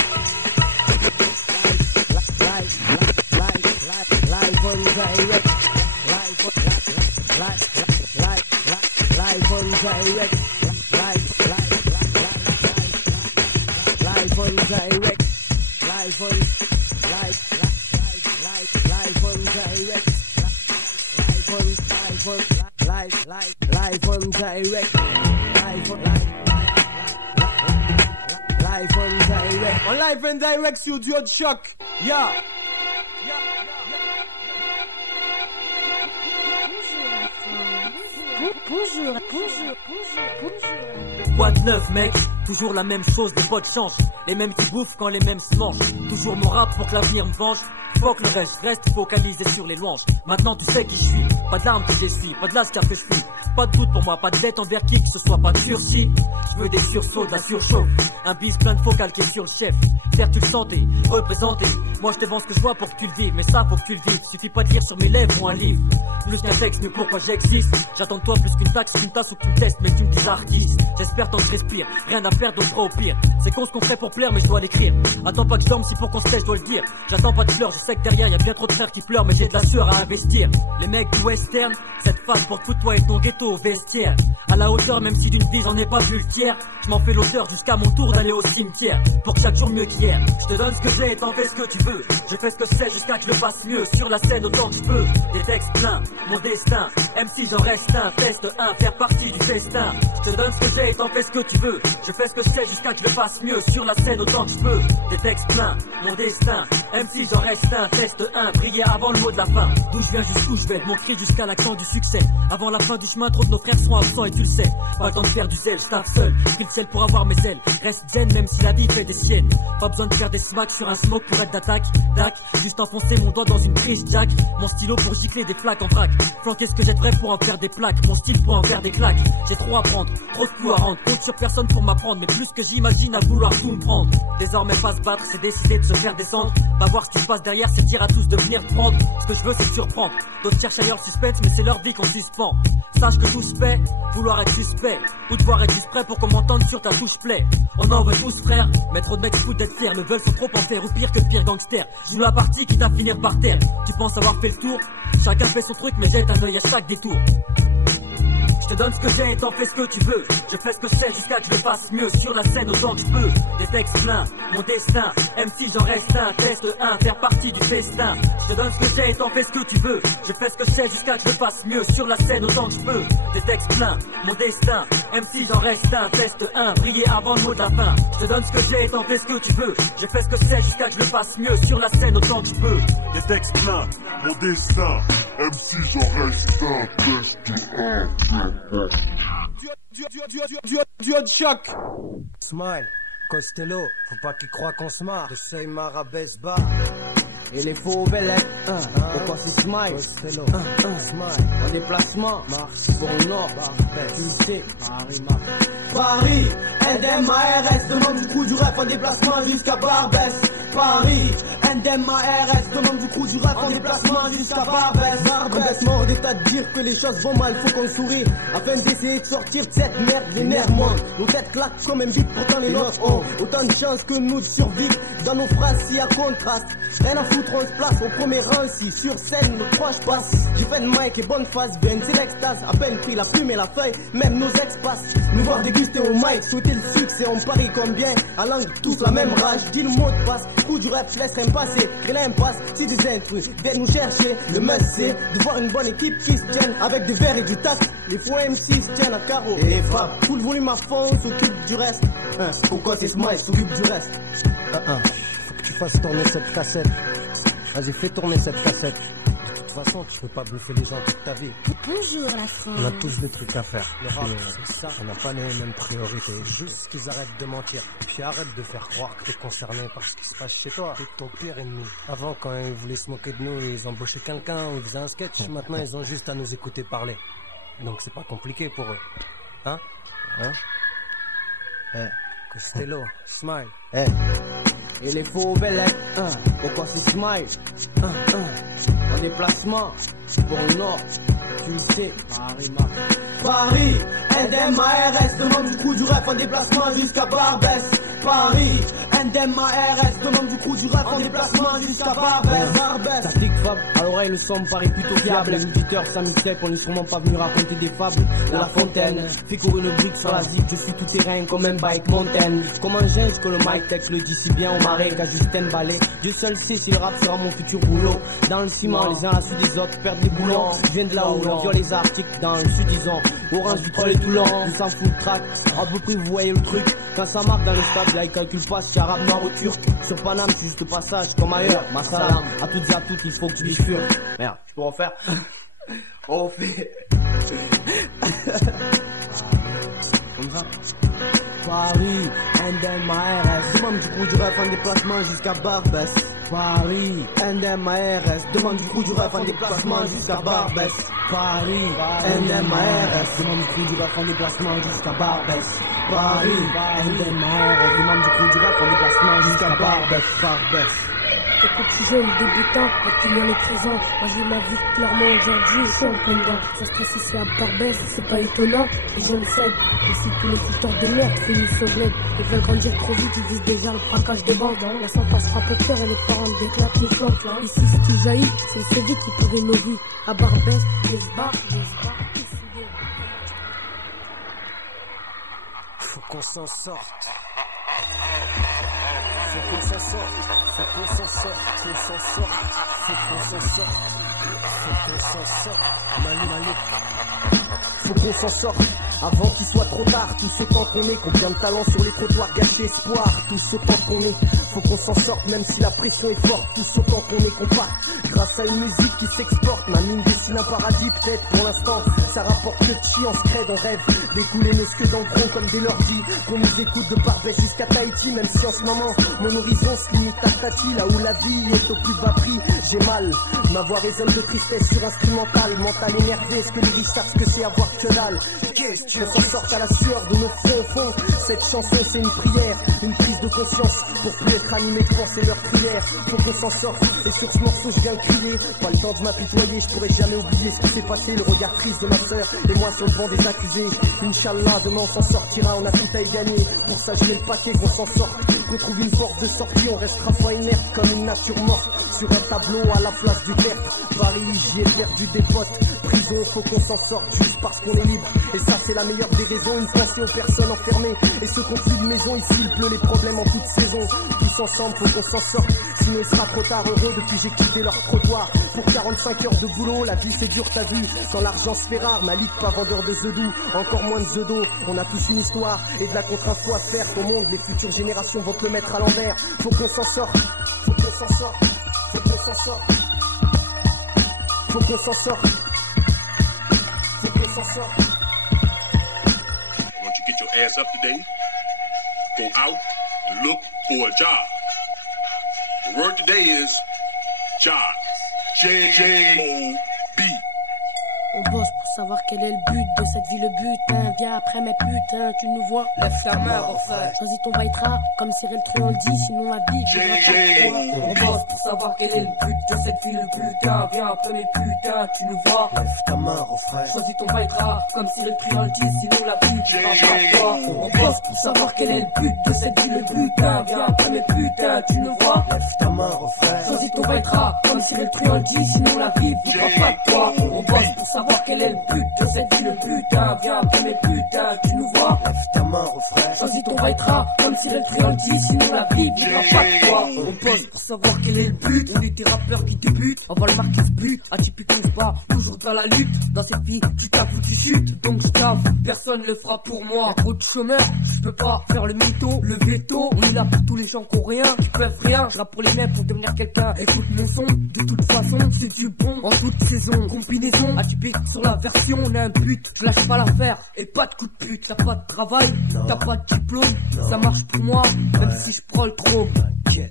Live on direct. Live on direct. Live on direct. Live on direct. Live on direct. En live and direct sur Duo de Choc. Yeah. Bonjour. Quoi de neuf, mec? Toujours la même chose, des potes changent. Les mêmes qui bouffent quand les mêmes se mangent. Toujours mon rap pour que l'avenir me venge. Fuck le reste, reste focalisé sur les louanges. Maintenant tu sais qui je suis, pas de larmes que j'essuie, pas de lascar que je fuis. Pas de doute pour moi, pas de dette envers qui que ce soit, pas de sursis. Je veux des sursauts, de la surchauffe. Un bis plein de faux calqué sur le chef. Faire tu le sentais, représenter. Moi je te vends ce que je vois pour que tu le vives, mais ça faut que tu le vives. Suffit pas de lire sur mes lèvres ou un livre. Plus qu'un texte, mais pourquoi j'existe? J'attends de toi plus qu'une taxe, qu'une tasse ou qu'une teste, mais tu me dis artiste. J'espère tant que je respire, rien à faire d'autre au pire. C'est con ce qu'on ferait pour plaire, mais je dois l'écrire. Attends pas que je dorme, si pour qu'on se lèche, je dois le dire. J'attends pas de fleurs, je sais que derrière y a bien trop de frères qui pleurent, mais j'ai de la sueur à investir. Les mecs du western, cette phase pour tout toi et ton ghetto au vestiaire. À la hauteur, même si d'une vie j'en ai pas vu le tiers. Je m'en fais l'auteur jusqu'à mon tour d'aller au cimetière. Pour chaque jour mieux qu'hier. Je te donne ce que j'ai et t'en fais ce que tu veux. Je fais ce que je sais jusqu'à que je le fasse mieux. Sur la scène autant que je peux. Des textes pleins, mon destin. MC j'en reste un, test 1, faire partie du festin. Je te donne ce que j'ai et t'en fais ce que tu veux. Je fais ce que je sais jusqu'à que je le fasse mieux. Sur la scène autant que je peux. Des textes pleins, mon destin. MC j'en reste un, test 1, briller avant le mot de la fin. D'où je viens jusqu'où je vais, mon cri jusqu'à l'accent du succès. Avant la fin du chemin, trop de nos frères sont absents et tu le sais. Pas le temps de faire du zèle, staff seul. Qu'il ciel pour avoir mes ailes. Reste zen même si la vie fait des siennes. Pas besoin de faire des smacks sur un smoke pour être d'attaque. Dac, juste enfoncer mon doigt dans une prise jack. Mon stylo pour gicler des flaques en vrac. Flanquer ce que j'ai de vrai pour en faire des plaques. Mon style pour en faire des claques. J'ai trop à prendre, trop de coups à rendre. Compte sur personne pour m'apprendre, mais plus que j'imagine à vouloir tout me prendre. Désormais pas se battre, c'est décider de se faire descendre. Pas voir ce qui se passe derrière, c'est dire à tous de venir prendre. Ce que je veux c'est surprendre. D'autres cherchent ailleurs le suspense, mais c'est leur vie qu'on suspend. Sache que tout se fait, vouloir être suspect. Ou devoir être discret pour qu'on m'entende sur ta touche play. On en veut tous frère, mais trop de mecs foutent d'être fiers. Le veulent faut trop en faire ou pire que le pire gangster. Joue la partie quitte à finir par terre. Tu penses avoir fait le tour? Chacun fait son truc mais jette un œil à chaque détour. Je te donne ce que j'ai et t'en fais ce que tu veux. Je fais ce que je sais jusqu'à que je le fasse mieux. Sur la scène autant que je peux. Des textes pleins, mon destin. MC j'en reste un, test 1, faire partie du festin. Je te donne ce que j'ai et t'en fais ce que tu veux. Je fais ce que je sais jusqu'à que je le fasse mieux. Sur la scène autant que je peux. Des textes pleins, mon destin. MC j'en reste un, test 1, briller avant le mot de la fin. Je te donne ce que j'ai et t'en fais ce que tu veux. Je fais ce que je sais jusqu'à que je le fasse mieux. Sur la scène autant que je peux. Des textes pleins, mon destin. MC j'en reste un, test 1. Duo de Choc. Smile, Costello, faut pas qu'ils croient qu'on se marre. Le seuil m'arabaisse bas. Et les faux bellets, pourquoi c'est Smile, Costello, Smile, en déplacement, marche pour le nord, tu sais, Paris, NDMARS, demande du coup du rap en déplacement jusqu'à Barbès. Paris, NDMARS, demande du coup du rap en déplacement jusqu'à Barbès. Complètement hors d'état de dire que les choses vont mal, faut qu'on sourie, afin d'essayer de sortir de cette merde, les nerfs montent. Nos têtes claquent comme un beat, pourtant les nôtres ont autant de chance que nous de survivre. Dans nos phrases, s'il y a contraste, rien à foutre, on se place au premier rang. Si sur scène, le 3 je passe. J'ai fait de mic et bonne phase, bien c'est l'extase. À peine pris la plume et la feuille, même nos ex passent. Nous voir déguster au mic, souhaiter le succès, on parie combien. À langue, tous la même rage, dis le mot de passe. Coup du rap, je laisse rien passer, rien impasse. Si des intrus viennent nous chercher, le must c'est de voir une bonne équipe qui se tienne. Avec des verres et du tac, les faux MC se tiennent à carreau. Et les frappes, tout le volume à fond, on s'occupe du reste. Pourquoi c'est Smile, s'occupe du reste. Faut que tu fasses tourner cette cassette. Vas-y, fais tourner cette cassette. De toute façon, tu peux pas bouffer les gens toute ta vie. Bonjour la France. On a tous des trucs à faire. Le rap, c'est ça. On n'a pas les mêmes priorités. Juste qu'ils arrêtent de mentir. Puis arrête de faire croire que t'es concerné par ce qui se passe chez toi. T'es ton pire ennemi. Avant, quand ils voulaient se moquer de nous, ils embauchaient quelqu'un ou ils faisaient un sketch. Maintenant, ils ont juste à nous écouter parler. Donc c'est pas compliqué pour eux. Hein? Costello, Smile. Et les faux bellets, pourquoi c'est smile, en déplacement, pour le Nord, tu le sais, Paris, NDMARS, demande du coup du ref en déplacement jusqu'à Barbès. Paris, NDMARS, demande du coup du ref en déplacement jusqu'à Barbès. Tactique Fab, à l'oreille le son me paraît plutôt fiable. Les auditeurs s'amusent, on n'est sûrement pas venu raconter des fables. De la fontaine, fait courir une brique sur la zip, je suis tout terrain comme un bike mountain. Comme un geste que le mic texte le dit si bien au marais qu'à Justin Ballet. Dieu seul sait si le rap sera mon futur boulot. Dans le ciment, les uns à la suite des autres perdent les boulons. Je viens de là où l'on viole les articles dans le sud, disons. Orange, Vitrolles et Toulon, ils s'en foutent track. À peu près vous voyez le truc. Quand ça marque dans le stade, là ils calculent pas si arabe, noir ou turc. Sur Paname, c'est juste passage comme ailleurs. Ma salam, à toutes et à toutes, il faut que tu bifurques. Merde, je peux refaire. On fait. Comme ça. Paris, NDMARS, demande du coup du ref en déplacement jusqu'à Barbès. Paris, NDMARS, demande du coup du ref en déplacement jusqu'à Barbès. Paris, NDMARS, demande du coup du ref en déplacement jusqu'à Barbès. Paris, NDMARS, demande du coup du ref en déplacement jusqu'à Barbès. Écoute, je suis jeune, débutant, pas qu'il y en est présent. Moi j'ai ma vie clairement aujourd'hui, je suis en plein dedans. Ça stresse ici à Barbès, c'est pas étonnant. Les jeunes cèdent, ici tous les fouteurs de merde finissent au bled. Ils veulent grandir trop vite, ils visent déjà le braquage de banque. La sentence frappe au cœur et les parents déclarent les flancs. Ici ce qui jaillit, c'est le CV qui pourrit nos vies. À Barbès, les barres, Faut qu'on s'en sorte. Faut qu'on s'en sorte, faut qu'on s'en sorte, faut qu'on s'en sorte, faut qu'on s'en sorte, faut qu'on s'en sorte, faut qu'on s'en sorte, avant qu'il soit trop tard, tout ce temps qu'on est, combien de talents sur les trottoirs, gâchés espoir, tout ce temps qu'on est, faut qu'on s'en sorte, même si la pression est forte, tout ce temps qu'on est compacte, grâce à une musique qui s'exporte, ma mine dessine un paradis, peut-être pour l'instant, ça rapporte que de chi en scred, on rêve, d'écouler nos skeux dans le tronc comme des lordis, qu'on nous écoute de Barbès jusqu'à Tahiti, même si en ce moment, mon horizon se limite à Tati, là où la vie est au plus bas prix, j'ai mal, ma voix résonne de tristesse sur instrumental, mental énervé, est-ce que les riches savent ce que c'est avoir que dalle, qu'on s'en sorte à la sueur de nos fronts au fond, cette chanson c'est une prière, une prise de conscience, pour plus être animé de penser leurs prières, faut qu'on s'en sorte, et sur ce morceau je viens de crier, pas le temps de m'apitoyer, je pourrais jamais oublier ce qui s'est passé, le regard triste de ma sœur, et moi sur le banc des accusés, Inch'Allah demain on s'en sortira, on a tout à y gagner, pour ça je mets le paquet qu'on s'en sorte, qu'on trouve une porte de sortie, on restera pas inerte comme une nature morte, sur un tableau à la place du terre, Paris j'y ai perdu des potes, prison faut qu'on s'en sorte juste parce qu'on est libre, et ça c'est la meilleure des raisons, une pensée aux personnes enfermées, et ceux qui ont plus de maison, ici il pleut les problèmes en toute saison, tous ensemble faut qu'on s'en sorte, sinon il sera trop tard, heureux depuis j'ai quitté leur trottoir, pour 45 heures de boulot, la vie c'est dur t'as vu, quand l'argent se fait rare, Malik pas vendeur de zedou, encore moins de zedo, on a tous une histoire, et de la contre-info à faire, ton monde, les futures générations vont te le mettre à l'envers, faut qu'on s'en sorte, faut qu'on s'en sorte, faut qu'on s'en sorte, faut qu'on s'en sorte, faut qu'on s'en sorte. Once you get your ass up today, go out and look for a job. The word today is job. J-O-B. On bosse pour savoir quel est le but de cette vie, le butin. Viens après mes putains, tu nous vois. Lève ta main, refrain. Choisis ton baitra, comme Cyril Truand le dit, sinon la vie. On bosse pour savoir quel est le but de cette vie, le butin. Viens après mes putains, tu nous vois. Lève ta main, refrain. Choisis ton baitra, comme Cyril Truand le dit, sinon la vie. On bosse pour savoir quel est le but de cette vie, le butin. Viens après mes putains, tu nous vois. Lève ta main, refrain. Choisis ton baitra, comme Cyril Truand le dit, sinon la vie voudra pas de toi. On bosse pour savoir quel est le but de cette vie, le butin. Viens après mes putains, tu nous vois. Lève ta main, refrain. Choisis ton baitra, comme Cyril Truand le dit, sinon la vie voudra pas de toi. On bosse pour savoir quel est le but. On est des rappeurs qui débutent, avant le marquis se bute. Atypique on se bat, toujours dans la lutte. Dans cette vie, tu tapes ou tu chutes. Donc je t'avoue, personne le fera pour moi. Y'a trop de chômeurs, je peux pas faire le mytho, le veto. On est là pour tous les gens qui ont rien, qui peuvent rien. Je rappe pour les mecs pour devenir quelqu'un et écoute mon son, de toute façon, c'est du bon en toute saison. Combinaison, atypique sur la version, on a un but, je lâche pas l'affaire, et pas de coup de pute. T'as pas de travail, t'as pas de diplôme, ça marche pour moi, même si je prends le trop.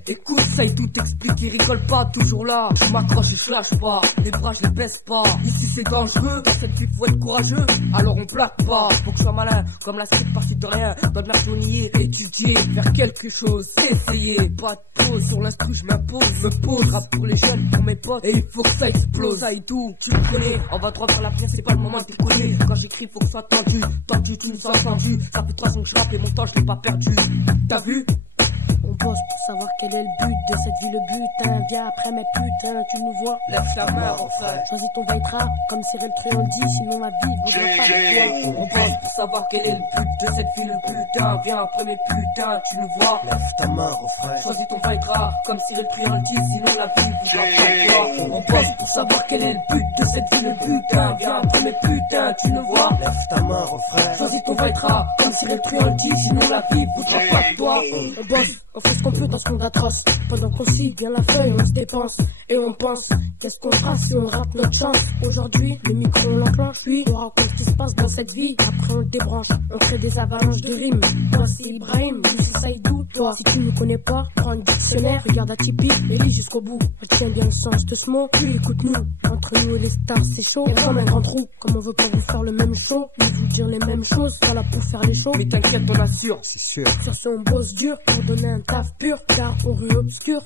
Écoute, ça y tout explique, il rigole pas, toujours là. Je m'accroche et je lâche pas, les bras je les baisse pas. Ici c'est dangereux, dans cette vie faut être courageux. Alors on plaque pas, faut que je sois malin, comme la street partie de rien. Donne la nier, étudier, faire quelque chose, essayer. Pas de pause, sur l'instru je m'impose, me pose. Rap pour les jeunes, pour mes potes, et il faut que ça explose. Ça y tout, tu me connais, on va droit vers l'avenir, c'est pas le moment de déconner. Quand j'écris faut que ça soit tendu, tendu, tu me sens tendu. Ça fait 3 ans que je rappe et mon temps je l'ai pas perdu. T'as vu? On bosse pour savoir quel est le but de cette vie, le butin. Viens après mes putains, tu nous vois. Lève la main, refrain. Choisis ton vaitra, comme Cyril Truand dit, sinon la vie voudra pas de toi. On bosse pour savoir quel est le but de cette vie, le butin. Viens après mes putains, tu nous vois. Lève ta main, refrain. Choisis ton vaitra, comme Cyril Truand dit, sinon la vie voudra pas de toi. On bosse pour savoir quel est le but de cette vie, le butin. Viens après mes putains, tu nous vois. Lève ta main, refrain. Choisis ton vaitra, comme Cyril Truand dit, sinon la vie voudra pas de toi. On bosse, on fait ce qu'on peut dans ce monde atroce. Pendant qu'on suit bien la feuille, on se dépense et on pense. Qu'est-ce qu'on fera si on rate notre chance? Aujourd'hui, le micro on l'enclenche, puis on raconte ce qui se passe dans cette vie. Après on le débranche, on crée des avalanches de rimes. Moi c'est Ibrahim, lui c'est Saïdou. Toi, si tu ne connais pas, prends un dictionnaire, regarde à Tipeee et lis jusqu'au bout. Retiens bien le sens de ce mot, puis écoute-nous. Entre nous et les stars c'est chaud, et comme un grand trou. Comme on veut pas vous faire le même show, ni vous dire les mêmes choses, pas là pour faire les shows. Mais t'inquiète, on assure, c'est sûr. Sur ce on bosse dur pour donner un taf pur. Car aux rues obscures,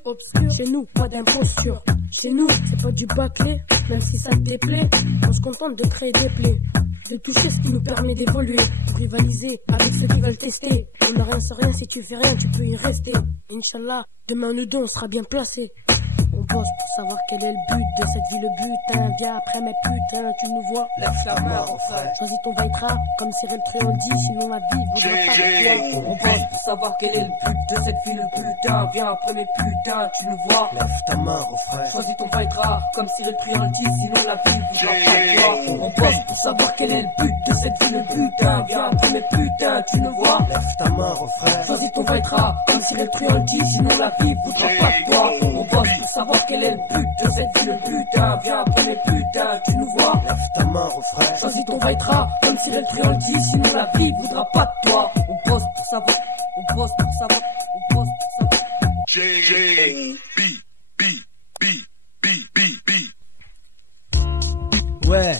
chez nous, pas d'imposture. Chez nous, c'est pas du bâclé, même si ça te déplaît. On se contente de créer des plaies, de toucher ce qui nous permet d'évoluer, pour rivaliser avec ceux qui veulent tester. On n'a rien sans rien, si tu fais rien, tu peux y rester. Inch'Allah, demain nous deux, on sera bien placés. On bosse pour savoir quel est le but de cette vie, le butin. Viens après mes putains, tu nous vois. Lève la main, refrain. Choisis ton vaitra, comme Cyril Truand dit, sinon la vie voudra pas de toi. On bosse pour savoir quel est le but de cette vie, le butin. Viens après mes putains, tu nous vois. Lève ta main, refrain. Choisis ton vaitra, comme Cyril Truand dit, sinon la vie voudra pas de toi. On bosse pour savoir quel est le but de cette vie, le butin. Viens après mes putains, tu nous vois. Lève ta main, refrain. Choisis ton vaitra, comme Cyril Truand dit, sinon la vie voudra pas de toi. On bosse pour savoir quel est le but de cette vie, le butin. Viens après mes putains, tu nous vois. Lève ta main, refrain. Choisis ton vaitra, comme Cyril Truand dit, sinon la vie voudra pas de toi. On bosse pour savoir, on bosse pour savoir, on bosse pour savoir. Ouais,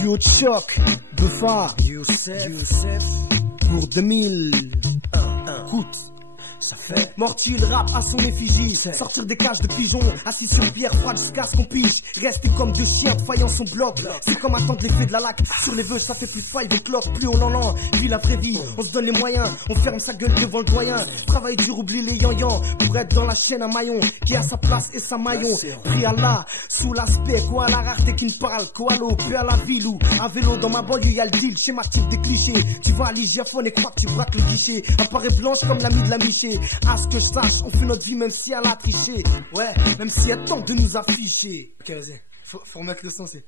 duo de choc, Buffa, Youssef, pour 2000. Écoute. Ça fait Morty il rappe à son effigie. Sortir des cages de pigeons, assis sur pierre froide jusqu'à ce qu'on pige. Rester comme deux chiens faillant son bloc. C'est comme attendre l'effet de la laque. Sur les vœux ça fait plus 5 o'clock. Plus on en puis la vraie vie. On se donne les moyens, on ferme sa gueule devant le doyen. Travail dur, oublie les yan-yan. Pour être dans la chaîne un maillon qui a sa place et sa maillon. Pris à la, sous l'aspect, quoi à la rareté qui ne parle. Quoi à l'eau, plus à la ville ou à vélo dans ma banlieue y'a le deal. Schématique des clichés. Tu vas à l'hygiaphone et crois que tu braques le guichet. Apparaît blanche comme l'ami de la Miché. À ce que je sache, on fait notre vie même si elle a triché. Ouais, même si elle tente de nous afficher. Ok, vas-y, faut remettre le son, c'est...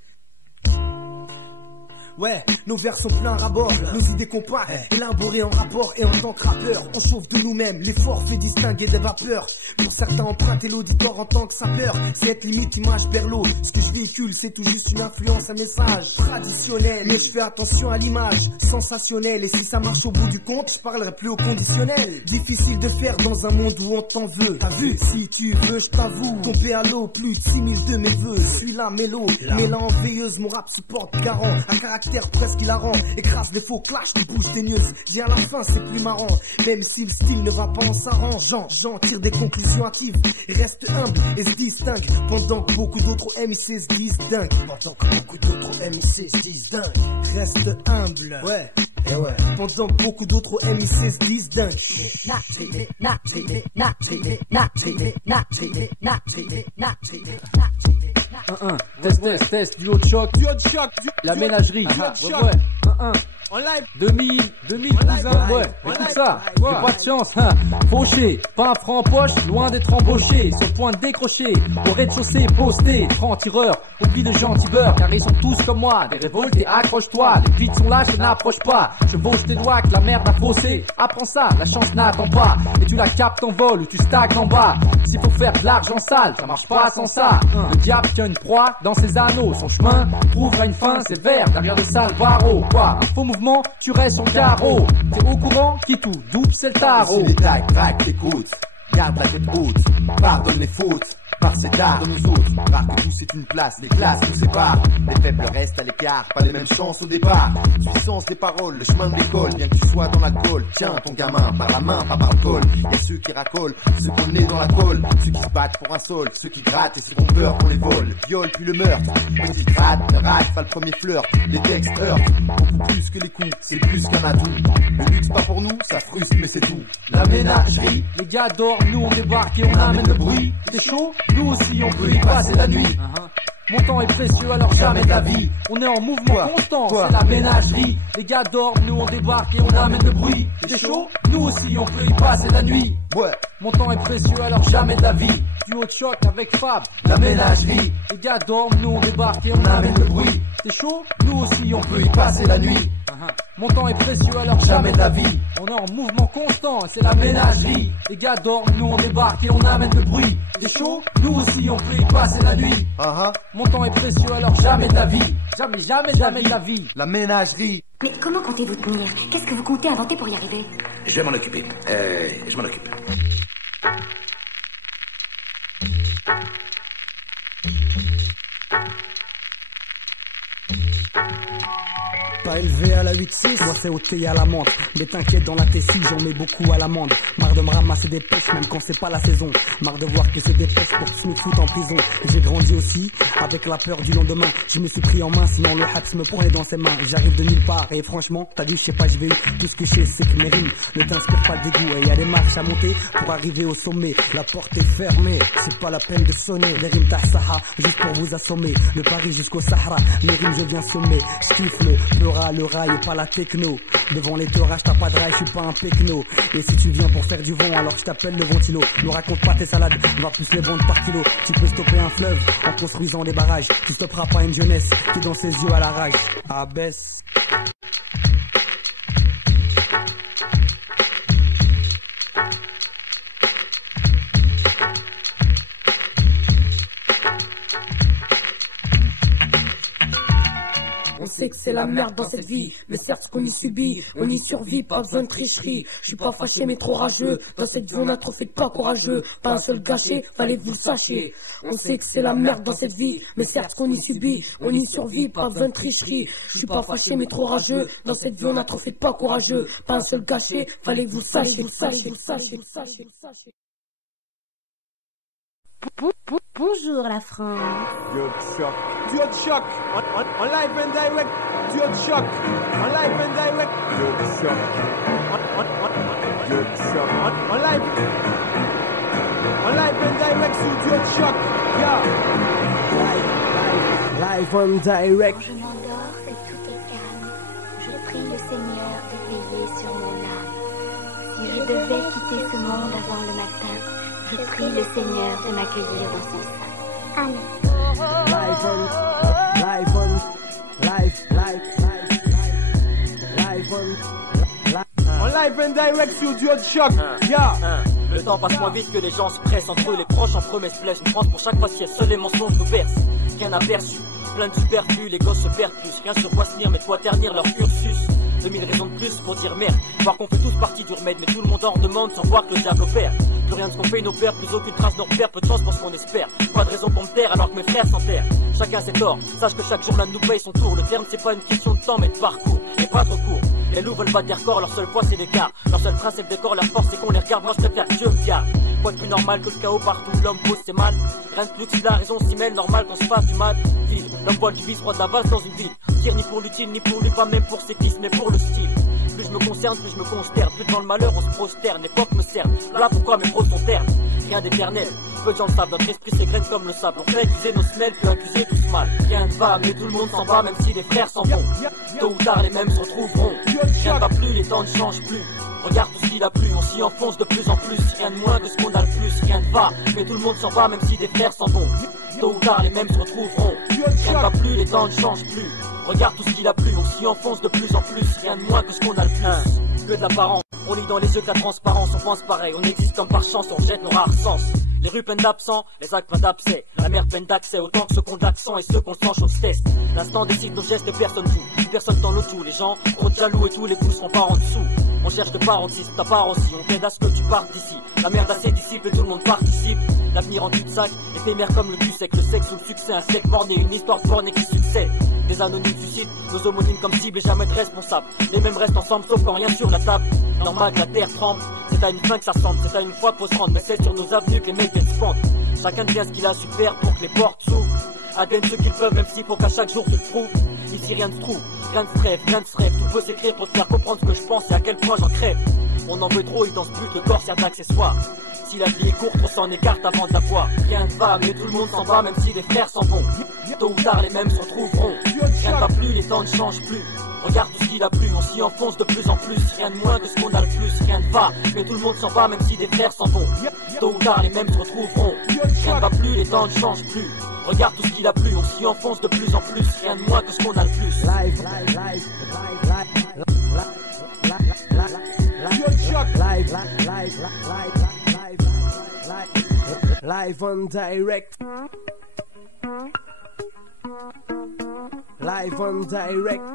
Ouais, nos vers sont pleins rabord, nos idées compactes, élaborées en rapport et en tant que rappeur. On chauffe de nous-mêmes, l'effort fait distinguer des vapeurs. Pour certains emprunter l'auditoire en tant que sapeur, c'est être limite image berlot. Ce que je véhicule c'est tout juste une influence, un message traditionnel. Mais je fais attention à l'image, sensationnelle. Et si ça marche au bout du compte, je parlerai plus au conditionnel. Difficile de faire dans un monde où on t'en veut. T'as vu? Si tu veux, je t'avoue, tomber à l'eau, plus de 6000 de mes vœux. Suis là, mélo, mais là en veilleuse, mon rap supporte garant. Un caractère presque hilarant, écrase les faux clash de bouche daigneuse. Dis à la fin c'est plus marrant, même si le style ne va pas en s'arrangeant. Jean tire des conclusions hâtives, reste humble et se distingue. Pendant que beaucoup d'autres MIC se disent dingue. Pendant que beaucoup d'autres MIC se disent dingue. Reste humble, ouais, et ouais. Pendant que beaucoup d'autres MIC se disent dingue. Test, duo de choc, la ménagerie. Ouais. en live. 2000 cousin, ouais, écoute ça, j'ai pas de chance, hein. Fauché, pas un franc en poche, loin d'être embauché, sur le point de décrocher, au rez-de-chaussée, posté, franc-tireur, oublie de gentils beurre, car ils sont tous comme moi, des révoltés, accroche-toi, les beats sont là, je n'approche pas, je bouge tes doigts que la merde a faussé, apprends ça, la chance n'attend pas, et tu la captes en vol ou tu stagnes en bas, s'il faut faire de l'argent sale, ça marche pas sans ça, le diable tient une proie dans ses anneaux, son chemin trouvera une fin sévère, derrière de sales barreaux, quoi, un faux mouvement, tu restes sur le carreau, t'es au courant, qui tout, double c'est le tarot. Si les tacs, traques, t'écoutes, garde la tête haute, pardonne les fautes, par cet art de nous autres, rare que tous c'est une place, les classes nous séparent, les faibles restent à l'écart, pas les mêmes chances au départ, puissance des paroles, le chemin de l'école, bien que tu sois dans l'alcool, tiens ton gamin, par la main, pas par le col, y'a ceux qui racolent, ceux qu'on est dans la colle, ceux qui se battent pour un sol, ceux qui grattent et ceux qui ont peur qu'on les vole, le viol puis le meurtre, mais ils grattent, ne ratent pas le premier flirt, les textes heurtent, beaucoup plus que les coups, c'est plus qu'un atout, le luxe pas pour nous, ça frustre mais c'est tout, la ménagerie, les gars dorment, nous on débarque et on amène le bruit, c'est chaud, nous aussi on peut y passer la nuit. Mon temps est précieux alors jamais de la vie. On est en mouvement constant, c'est la ménagerie. Les gars dorment, nous on débarque et on amène le bruit. C'est chaud, nous aussi on peut y passer la nuit. Ouais. Mon temps est précieux alors jamais de la vie. Duo de choc avec Fab, la ménagerie. Les gars dorment, nous on débarque et on amène le bruit. C'est chaud, nous aussi on peut y passer la nuit. Mon temps est précieux alors jamais de la vie. On est en mouvement constant, c'est la ménagerie. Les gars dorment, nous on débarque et on amène le bruit. C'est chaud, nous aussi on peut y passer la nuit. Mon temps est précieux alors jamais de la vie. Jamais de la vie. La ménagerie. Mais comment comptez-vous tenir? Qu'est-ce que vous comptez inventer pour y arriver? Je vais m'en occuper. Je m'en occupe. Pas élevé à la 8-6, moi c'est au thé à la menthe. Mais t'inquiète, dans la T6 j'en mets beaucoup à l'amende. Marre de me ramasser des pêches même quand c'est pas la saison. Marre de voir que c'est des pêches pour qu'ils me foutent en prison. J'ai grandi aussi avec la peur du lendemain. Je me suis pris en main sinon le haps me prenait dans ses mains. J'arrive de nulle part et franchement t'as vu je sais pas je vais où. Tout ce que je sais c'est que mes rimes ne t'inspirent pas le dégoût. Et y a des marches à monter pour arriver au sommet. La porte est fermée, c'est pas la peine de sonner. Les rimes tahsaha juste pour vous assommer. Le Paris jusqu'au Sahara, mes rimes je viens sommer. J'kiffe le rail et pas la techno. Devant les torages t'as pas de rail, je suis pas un pecno. Et si tu viens pour faire du vent alors je t'appelle le ventilo. Ne raconte pas tes salades, on va plus les vendre par kilo. Tu peux stopper un fleuve en construisant des barrages. Tu stopperas pas une jeunesse qui dans ses yeux à la rage. Abaisse. On sait que c'est la merde dans cette vie, mais certes ce qu'on y subit, on y survit, pas besoin de tricherie. Je suis pas fâché mais trop rageux, dans cette vie on a trop fait de pas courageux. Pas un seul gâché, fallait que vous le sachiez. On sait que c'est la merde dans cette vie, mais certes ce qu'on y subit, on y survit, pas besoin de tricherie. Je suis pas fâché mais trop rageux, dans cette vie on a trop fait de pas courageux. Pas un seul gâché, fallait que vous le sachiez, Bonjour la France. Duo de choc, en live and direct. Duo de choc, en live and direct. Duo de choc, en live and direct sur Duo de choc. Live on direct. Quand je m'endors et tout est calme, je prie le Seigneur de veiller sur mon âme. Si je devais quitter ce monde avant le matin, je prie le Seigneur de m'accueillir dans son sein. Amen. En live and direct sur Duo de choc. Le temps passe moins vite que les gens se pressent entre eux, les proches en promesses blessent. Une France pour chaque fois si seuls les mensonges nous bercent. Rien aperçu, plein de superflus, les gosses se perdent plus. Rien sur quoi se tenir, mais toi ternir leur cursus. 2000 raisons de plus pour dire merde. Voir qu'on fait tous partie du remède, mais tout le monde en redemande sans voir que le diable opère. Plus rien de ce qu'on fait n'opère, plus aucune trace de repère. Peu de chance pour ce qu'on espère. Pas de raison pour me taire alors que mes frères s'enterrent. Chacun ses torts, sache que chaque jour l'un de nous paye son tour. Le terme c'est pas une question de temps mais de parcours. Et pas trop court. Les loups veulent battre des records, leur seule foi c'est l'écart. Leur seul train c'est le décor, leur force c'est qu'on les regarde. Moi je préfère que Dieu me garde. Quoi de plus normal que le chaos partout, l'homme pose ses mal. Rien de plus que si la raison s'y mêle, normal qu'on se fasse du mal. L'homme voile du vice, roi de la valse dans une ville. Tire ni pour l'utile, ni pour lui, pas même pour ses fils, mais pour le style. plus je me concerne, plus je me consterne. Plus devant le malheur, on se prosterne, l'époque me cerne. Voilà pourquoi mes pros sont ternes. Rien d'éternel, peu de gens le savent, notre esprit s'égrène comme le sable. On fait accuser nos semelles, peut accuser tous mal. Rien ne va, mais tout le monde s'en va, même si les frères s'en vont. Tôt ou tard, les mêmes se retrouveront. Rien ne va plus, les temps ne changent plus. Regarde tout ce qu'il a plu, on s'y enfonce de plus en plus. Rien de moins que ce qu'on a le plus, rien ne va, mais tout le monde s'en va, même si des frères s'en vont. Tôt ou tard, les mêmes se retrouveront. Rien ne va plus, les temps ne changent plus. Regarde tout ce qu'il a plu, on s'y enfonce de plus en plus. Rien de moins que ce qu'on a le plus. Que de l'apparence, on lit dans les yeux que la transparence. On pense pareil, on existe comme par chance, on jette nos rares sens. Les rues pleines d'absents, les actes pleins d'abcès. La mer pleine d'accès, autant que ceux qu'on de l'accent et ceux qu'on le sent chose test. L'instant décide nos gestes et personne joue. Personne t'en le tout, les gens trop jaloux et tous les coups seront par en dessous. On cherche de part en dessous, ta part aussi. On t'aide à ce que tu partes d'ici. La merde a ses disciples et tout le monde participe. L'avenir en cul-de-sac, éphémère comme le cul sec. Le sexe ou le succès, un siècle borné, une histoire bornée qui succède. Des anonymes suscitent nos homonymes comme cible et jamais de responsable. Les mêmes restent ensemble sauf quand rien sur la table. Normal que la terre tremble, c'est à une fin que ça semble. C'est à une fois qu'il faut se rendre, mais c'est sur nos avenues que les mecs viennent se pendre. Chacun devient ce qu'il a su faire pour que les portes s'ouvrent. Adviennent ceux qu'ils peuvent, même s'il faut qu'à chaque jour tu le prouves. Ici rien ne se trouve, rien ne se rêve, rien ne se rêve. Tout peut s'écrire pour te faire comprendre ce que je pense et à quel point j'en crève. On en veut trop et dans ce but le corps sert d'accessoire. Si la vie est courte, on s'en écarte avant de la voir. Rien ne va, mais tout le monde s'en va, même si les frères s'en vont. Tôt ou tard, les mêmes se retrouveront. Rien ne va plus, les temps ne changent plus. Regarde tout ce qu'il a plu, on s'y enfonce de plus en plus. Rien de moins que ce qu'on a le plus, rien ne va, mais tout le monde s'en va, même si des frères s'en vont. Tôt ou tard, les mêmes se retrouveront. Rien ne va plus, les temps ne changent plus. Regarde tout ce qu'il a plu, on s'y enfonce de plus en plus. Rien de moins que ce qu'on a le plus. Live on direct. Live on direct.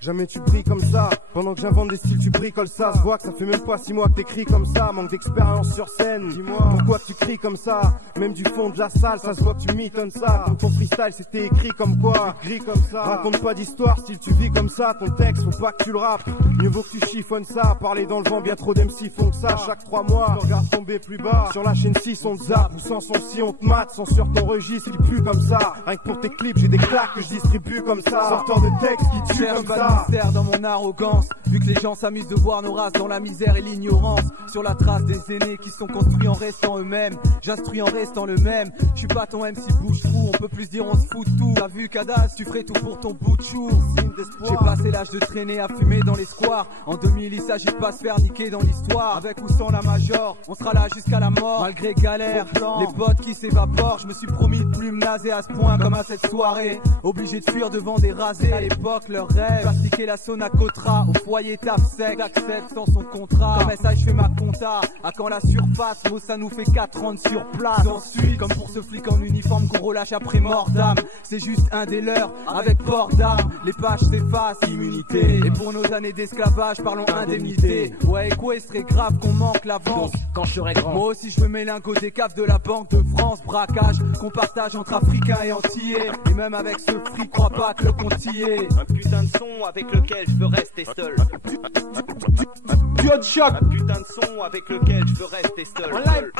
Jamais tu brilles comme ça. Pendant que j'invente des styles, tu bricoles ça. Je vois que ça fait même pas 6 mois que t'écris comme ça. Manque d'expérience sur scène. Dis-moi pourquoi tu cries comme ça. Même du fond de la salle, ça se voit que tu mitonnes ça. Ton freestyle c'était écrit comme quoi. Gris comme ça. Raconte pas d'histoire, style tu vis comme ça. Ton texte, faut pas que tu le rappes. Mieux vaut que tu chiffonnes ça. Parler dans le vent, bien trop d'MC font que ça. Chaque 3 mois, tu regardes tomber plus bas. Sur la chaîne 6, on te zappe. Ou sans son si on te mate. Sans sur ton registre, il pue comme ça. Rien que pour tes clips, j'ai des claques que je distribue comme ça. Sorteur de texte qui tue comme ça. Dans mon arrogance, vu que les gens s'amusent de voir nos races dans la misère et l'ignorance. Sur la trace des aînés qui sont construits en restant eux-mêmes. J'instruis en restant le même. Je suis pas ton MC bouche-trou, on peut plus dire on se fout de tout. T'as vu Cadas, tu ferais tout pour ton bout de chou. J'ai passé l'âge de traîner à fumer dans les squares. En 2000 il s'agit de pas se faire niquer dans l'histoire. Avec ou sans la major, on sera là jusqu'à la mort. Malgré galère, les potes qui s'évaporent. Je me suis promis de plus me naser à ce point comme à cette soirée. Obligé de fuir devant des rasés. À l'époque leur rêve, plastiquer la Sonacotra, au foyer taf sec, j'accepte sans son contrat. Comme ça je fais ma compta, à quand la surface, moi ça nous fait 4 ans sur place. Ensuite, comme pour ce flic en uniforme qu'on relâche après mort d'âme, c'est juste un des leurs, avec port d'armes, les pages s'effacent, immunité. Et pour nos années d'esclavage, parlons indemnité. Ouais, quoi, ce serait grave qu'on manque l'avance. Quand je serai grand, moi aussi je veux mes lingots des caves de la Banque de France, braquage qu'on partage entre Africains et Antillais. Et même avec ce fric, crois pas que le compte y est. Un putain de son avec lequel je veux rester seul. Duo de choc. Un putain de son avec lequel je veux rester seul. En live.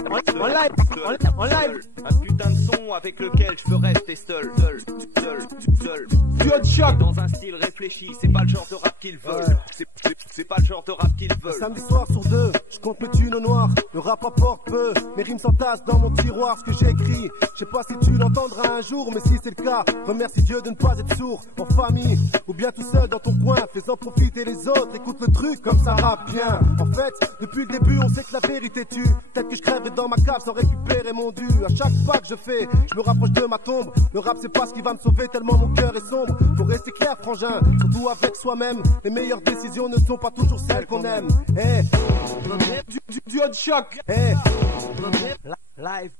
Un putain de son avec lequel je veux rester seul. Seul. Duo de choc. Dans un style réfléchi, c'est pas le genre de rap qu'ils veulent. C'est pas le genre de rap qu'ils veulent. Samedi soir sur 2, je compte mes thunes au noir. Le rap apporte peu, mes rimes s'entassent dans mon tiroir. Ce que j'ai écrit, je sais pas si tu l'entendras un jour, mais si c'est le cas, remercie Dieu de ne pas être sourd. En famille, ou bien tout seul dans ton coin, fais-en profiter les autres. Écoute le truc comme ça rappe bien. En fait, depuis le début, on sait que la vérité tue. Peut-être que je crèverai dans ma cave sans récupérer mon dû. À chaque pas que je fais, je me rapproche de ma tombe. Le rap c'est pas ce qui va me sauver tellement mon cœur est sombre. Faut rester clair frangin, surtout avec soi-même. Les meilleures décisions ne sont pas toujours celles qu'on aime. Duo de choc. Live.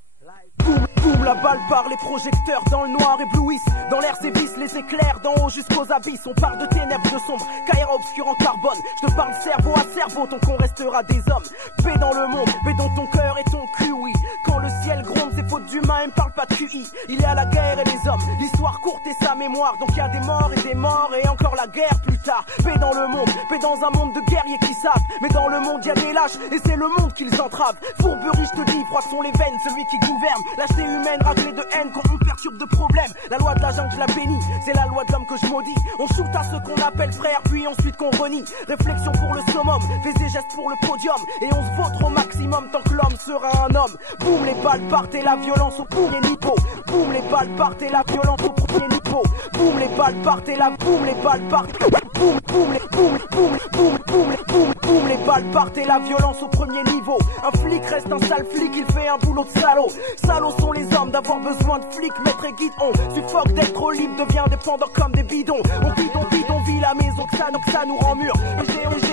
Boum, la balle par les projecteurs dans le noir éblouissent. Dans l'air sévissent les éclairs d'en haut jusqu'aux abysses. On part de ténèbres de sombres, caïra obscur en carbone. Je te parle cerveau à cerveau, ton con restera des hommes. Paix dans le monde, paix dans ton cœur et ton cul, oui. Quand le ciel gronde, c'est des fautes d'humains, il me parle pas de QI. Il est à la guerre et les hommes, l'histoire courte et sa mémoire. Donc y a des morts et encore la guerre plus tard. Paix dans le monde, paix dans un monde de guerriers qui savent. Mais dans le monde y a des lâches et c'est le monde qu'ils entravent. Fourberie, je te dis, froid sont les veines, celui qui gouverne. Lâcheté humaine, raclée de haine quand on perturbe de problèmes. La loi de la jungle, je la bénis, c'est la loi de l'homme que je maudis. On shoot à ceux qu'on appelle frères, puis ensuite qu'on renie. Réflexion pour le summum, fais des gestes pour le podium. Et on se vautre au maximum tant que l'homme sera un homme. Boum, les balles partent et la violence au premier niveau. Boum, les balles partent et la violence au premier niveau. Boum, les balles partent et la boum, les balles partent. Boum, boum, les boum, boum, boum, boum, boum, boum, les balles partent et la violence au premier niveau. Un flic reste un sale flic, il fait un boulot de salaud. Salauds sont les hommes d'avoir besoin de flics, maître et guide. On suffoque d'être trop libre, devient dépendant comme des bidons. On vit la maison que ça nous rend mûr.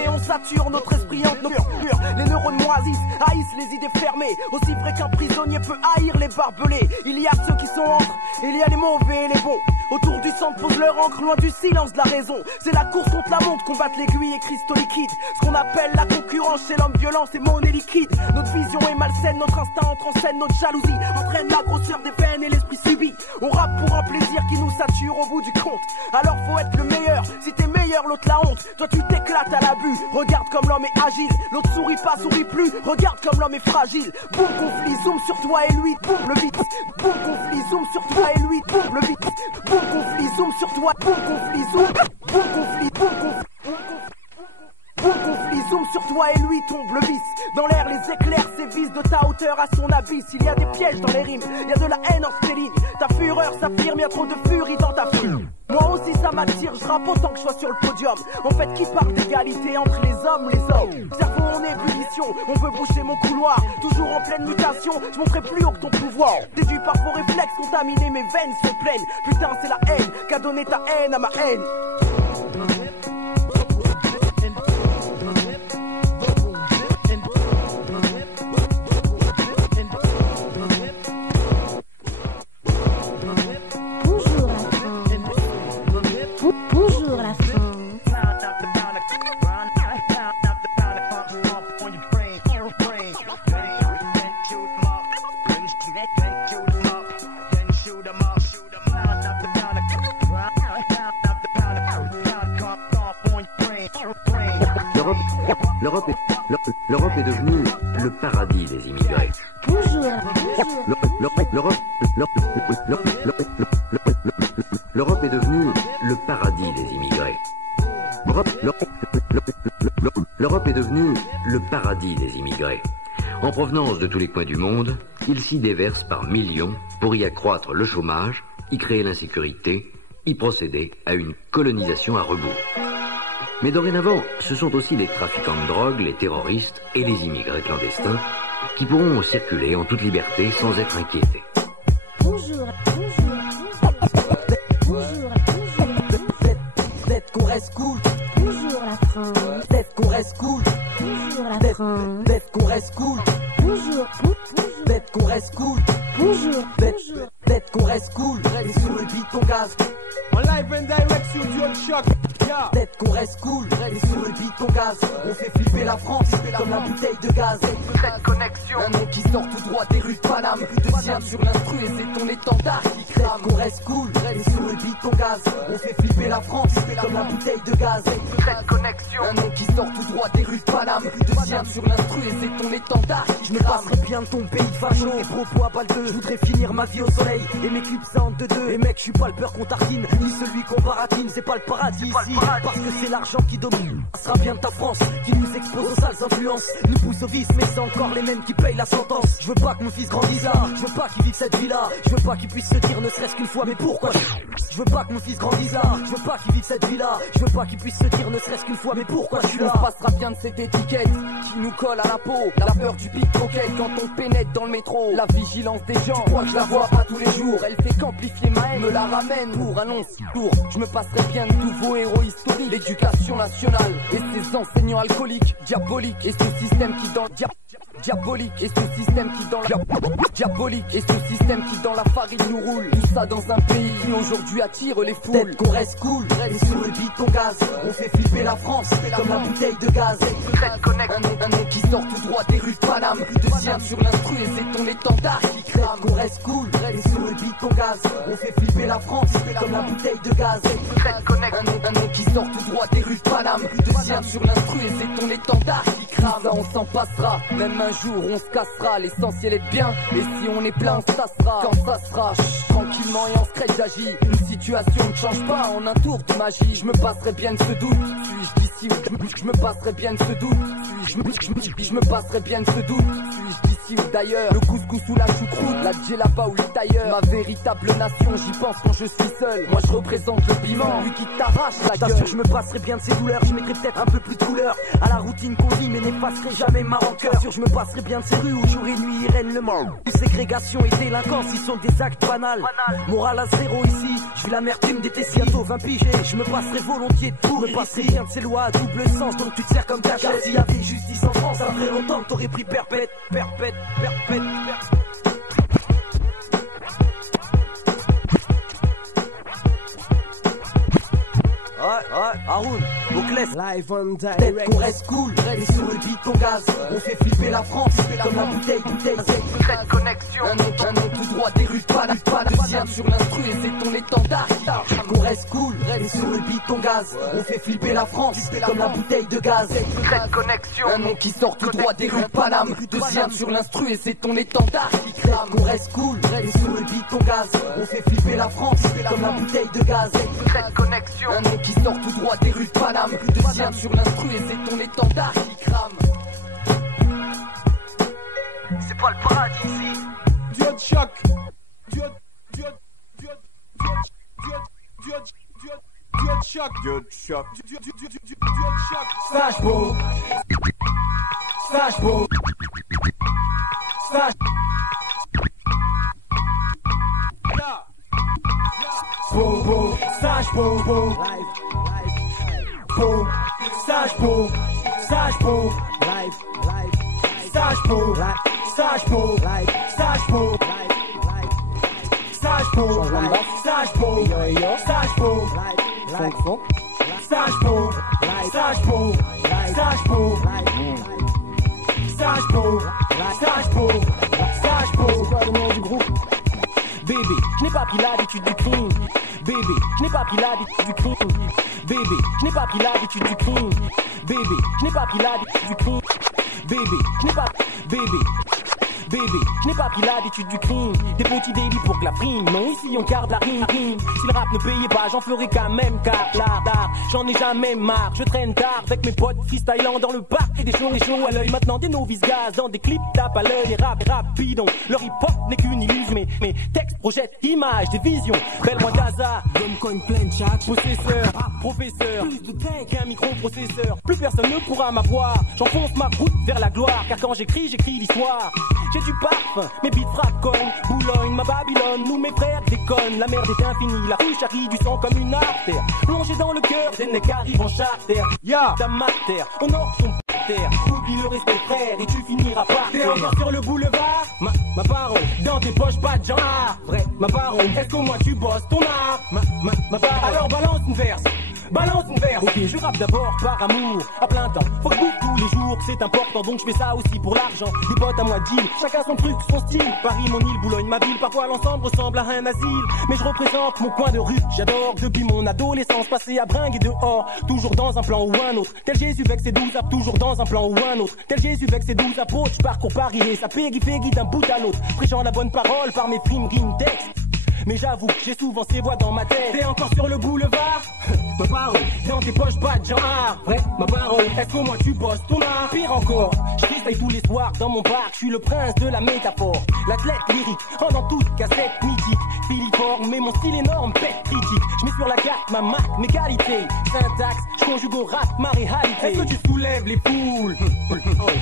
Et on sature notre esprit entre nos murs. Les neurones moisissent, haïssent les idées fermées. Aussi vrai qu'un prisonnier peut haïr les barbelés. Il y a ceux qui sont entre, il y a les mauvais et les bons. Autour du centre posent leur encre, loin du silence de la raison. C'est la course contre la montre, combattre l'aiguille et cristaux liquides. Ce qu'on appelle la concurrence chez l'homme violent, c'est monnaie liquide. Notre vision est malsaine, notre instinct entre en scène, notre jalousie entraîne la grosseur des veines et l'esprit subit. On rappe pour un plaisir qui nous sature au bout du compte. Alors faut être le meilleur, si t'es meilleur l'autre la honte. Toi tu t'éclates à l'abus, regarde comme l'homme est agile. L'autre sourit pas, sourit plus, regarde comme l'homme est fragile. Boum conflit, zoom sur toi et lui, boum le beat. Boum conflit, zoom sur toi et lui, boum le beat. Boum conflit, zoom sur toi, boum conflit, zoom. Boum conflit, boum conflit. Boum conflit, zoom sur toi et lui tombe le vice. Dans l'air les éclairs sévissent de ta hauteur à son abysse. Il y a des pièges dans les rimes, il y a de la haine entre tes lignes. Ta fureur s'affirme, il y a trop de furie dans ta furie. Moi aussi ça m'attire, je rappe autant que je sois sur le podium. En fait qui parle d'égalité entre les hommes. Cerveau en ébullition, on veut boucher mon couloir. Toujours en pleine mutation, je monterai plus haut que ton pouvoir. Déduit par vos réflexes contaminés, mes veines sont pleines. Putain c'est la haine qu'a donné ta haine à ma haine. L'Europe est devenue le paradis des immigrés. L'Europe est devenue le paradis des immigrés. L'Europe est devenue le paradis des immigrés. En provenance de tous les coins du monde, ils s'y déversent par millions pour y accroître le chômage, y créer l'insécurité, y procéder à une colonisation à rebours. Mais dorénavant, ce sont aussi les trafiquants de drogue, les terroristes et les immigrés clandestins qui pourront circuler en toute liberté sans être inquiétés. Bonjour. Peut-être qu'on reste cool. Bonjour la France. Peut-être qu'on reste cool. Bonjour la France. Peut-être qu'on reste cool. Bonjour. Peut-être qu'on reste cool. Bonjour. Peut-être qu'on reste cool. Et sur le beat ton gaz. En live and direct sur Dual Shock. Peut-être qu'on reste cool, et sur le beat on gaz. On fait flipper la France, comme la bouteille de gaz. Cette connexion, un nom qui sort tout droit des rues de Paname. Deuxième sur l'instru et c'est ton étendard qui crame. Peut-être qu'on reste cool, et sur le beat on gaz. On fait flipper la France, comme la bouteille de gaz. Cette connexion, un nom qui sort tout droit des rues de Paname. Deuxième sur l'instru et c'est ton étendard qui crame. Je me passerai bien de ton pays facho, tes propos à balle 2. Je voudrais finir ma vie au soleil et mes clips ça en 2-2. Et mec, je suis pas le peur qu'on tartine, ni celui qu'on baratine. C'est pas le paradis ici, parce que c'est l'argent qui domine. Ce sera bien de ta France qui nous expose aux sales influences, nous pousse au vice, mais c'est encore les mêmes qui payent la sentence. Je veux pas que mon fils grandisse là, je veux pas qu'il vive cette vie là. Je veux pas qu'il puisse se dire ne serait-ce qu'une fois mais pourquoi. Je veux pas que mon fils grandisse là, je veux pas qu'il vive cette vie là. Je veux pas qu'il puisse se dire ne serait-ce qu'une fois mais pourquoi je suis là. On se passera bien de cette étiquette qui nous colle à la peau. La peur du pickpocket quand on pénètre dans le métro. La vigilance des gens, tu crois que je la vois pas tous les jours. Elle fait qu'amplifier ma haine, me la ramène pour un long si lourd. Je me passerai bien de nouveaux héros historiques. L'éducation nationale et ses enseignants alcooliques, diaboliques et ce système qui dans diabolique et ce système qui dans la diabolique et ce système qui dans la farine nous roule. Tout ça dans un pays qui aujourd'hui attire les foules. Peut-être qu'on reste cool et sur le beat on gaz. On fait flipper la France comme la bouteille de gaz. Un nom qui sort tout droit des rues de Paname. Deuxième sur l'instru et c'est ton étendard qui crame. qu'on reste cool, et sur le beat on gaz. On fait flipper la France, comme la bouteille de gaz. Un nom qui sort tout droit des rues de Paname. Deuxième sur l'instru et c'est ton étendard qui crame. Ça on s'en passera, même un jour on se cassera. L'essentiel est bien, et si on est plein ça sera. Quand ça sera, tranquillement et en secret j'agis. Une situation ne change pas en un tour de magie. Je me passerai bien de ce doute, suis-je d'ici ou je me passerai bien de ce doute. Je me passerai bien de ce doute, suis-je d'ici ou d'ailleurs. Le couscous ou la choucroute, la djellaba ou le tailleur. Ma véritable nation, j'y pense quand je suis seul. Moi je représente le piment, lui qui t'arrache la gueule. T'assure, je me passerai bien de ces douleurs, je mettrai peut-être un peu plus de couleur à la routine qu'on vit, mais n'effacerai jamais ma rancœur. T'assure, je me passerai bien de ces rues où jour et nuit règne le mal. Ségrégation et délinquance, ils sont des actes banals. Morale à zéro ici, je vis l'amertume des Tessis. Bientôt 20 piges, je me passerai volontiers de tout. Me passerai bien de ces lois à double sens dont tu te sers comme ta chaise. S'il y avait justice en France, ça ferait longtemps que t'aurais pris perpète. Haroun, Boclès, live on direct. Peut-être qu'on reste cool, et sur le beat on gaz. On fait flipper la France, comme la bouteille. Secrète connexion, un nom tout droit des rues de Paname. Deuxième sur l'instru et c'est ton étendard. Qu'on reste cool, et sur le beat on gaz. On fait flipper la France, comme la bouteille de gaz. Secrète connexion, un nom qui sort tout droit des rues de Paname. Deuxième sur l'instru et c'est ton étendard qui crame. Qu'on reste cool, et sur le beat on gaz. On fait flipper la France, comme la bouteille de gaz. Secrète connexion, un nom qui sort tout droit des rues de Paname. Deuxième sur l'instru et c'est ton étendard qui crame. C'est pas le paradis ici. Dieu de choc. Dieu de choc. Sage beau. Sage beau. Sage beau. Sage beau. Beau. Sage beau. Sage beau. Sage beau. Sage beau. Sage beau. Sage beau. Sage beau. Sage beau. Sage beau. Sage beau. Sage beau. Sage beau. Sage beau. Sage beau. Sage beau. C'est quoi le nom du groupe? Bébé, je n'ai pas pris l'habitude du crime. Bébé, je n'ai pas pris l'habitude du crime. Bébé, je n'ai pas pris l'habitude du crime. Bébé, je n'ai pas pris l'habitude du crime. Bébé, je n'ai pas... Bébé, je n'ai pas pris l'habitude du crime. Des petits délits pour que la prime. Non, ici on garde la rime. Si le rap ne payait pas, j'en ferais quand même. Car l'art, j'en ai jamais marre. Je traîne tard avec mes potes freestylant dans le parc. Et des shows à l'œil. Maintenant des novices gaz dans des clips tape à l'œil. Les rap rapidons. Leur hip hop n'est qu'une illusion. Mes textes projettent images, des visions. Belle-moi Gaza. Comme coin plein de chat. Possesseur, professeur. Plus de tech qu'un microprocesseur. Plus personne ne pourra m'avoir. J'enfonce ma route vers la gloire. Car quand j'écris l'histoire. J'ai du parfum, mes beats frappent comme Boulogne, ma Babylone, nous mes frères déconnent. La merde est infinie, la rue charrie du sang comme une artère. Plongé dans le cœur, des mecs arrivent en charter. Ta mater, honore son terre. Oublie le respect frère et tu finiras par terre. T'es encore sur le boulevard, ma parole. Dans tes poches pas de genre, vrai, ma parole. Est-ce qu'au moins tu bosses ton art, ma parole. Alors balance une verse. Balance mon verre. Ok, je rappe d'abord par amour, à plein temps. Faut que je bouffe tous les jours, c'est important, donc je fais ça aussi pour l'argent. Des potes à moi deal, chacun son truc, son style. Paris, mon île, Boulogne, ma ville. Parfois l'ensemble ressemble à un asile, mais je représente mon coin de rue. J'adore depuis mon adolescence, passé à bringue et dehors. Toujours dans un plan ou un autre. Tel Jésus avec ses 12 apôtres. Toujours dans un plan ou un autre. Tel Jésus avec ses 12 apôtres. Je parcours Paris et ça périphérie d'un bout à l'autre. Prêchant la bonne parole par mes frimes, rimes, textes. Mais j'avoue, j'ai souvent ces voix dans ma tête. T'es encore sur le boulevard, ma parole. Dans tes poches pas de genre, vrai, ma parole. Est-ce qu'au moins tu bosses ton art? Pire encore, je freestyle tous les soirs dans mon parc. Je suis le prince de la métaphore, l'athlète lyrique, rendant toute cassette mythique. Filiforme, mais mon style énorme, pète critique. Je mets sur la carte ma marque, mes qualités. Syntaxe, je conjugue au rap ma réalité. Est-ce que tu soulèves les foules?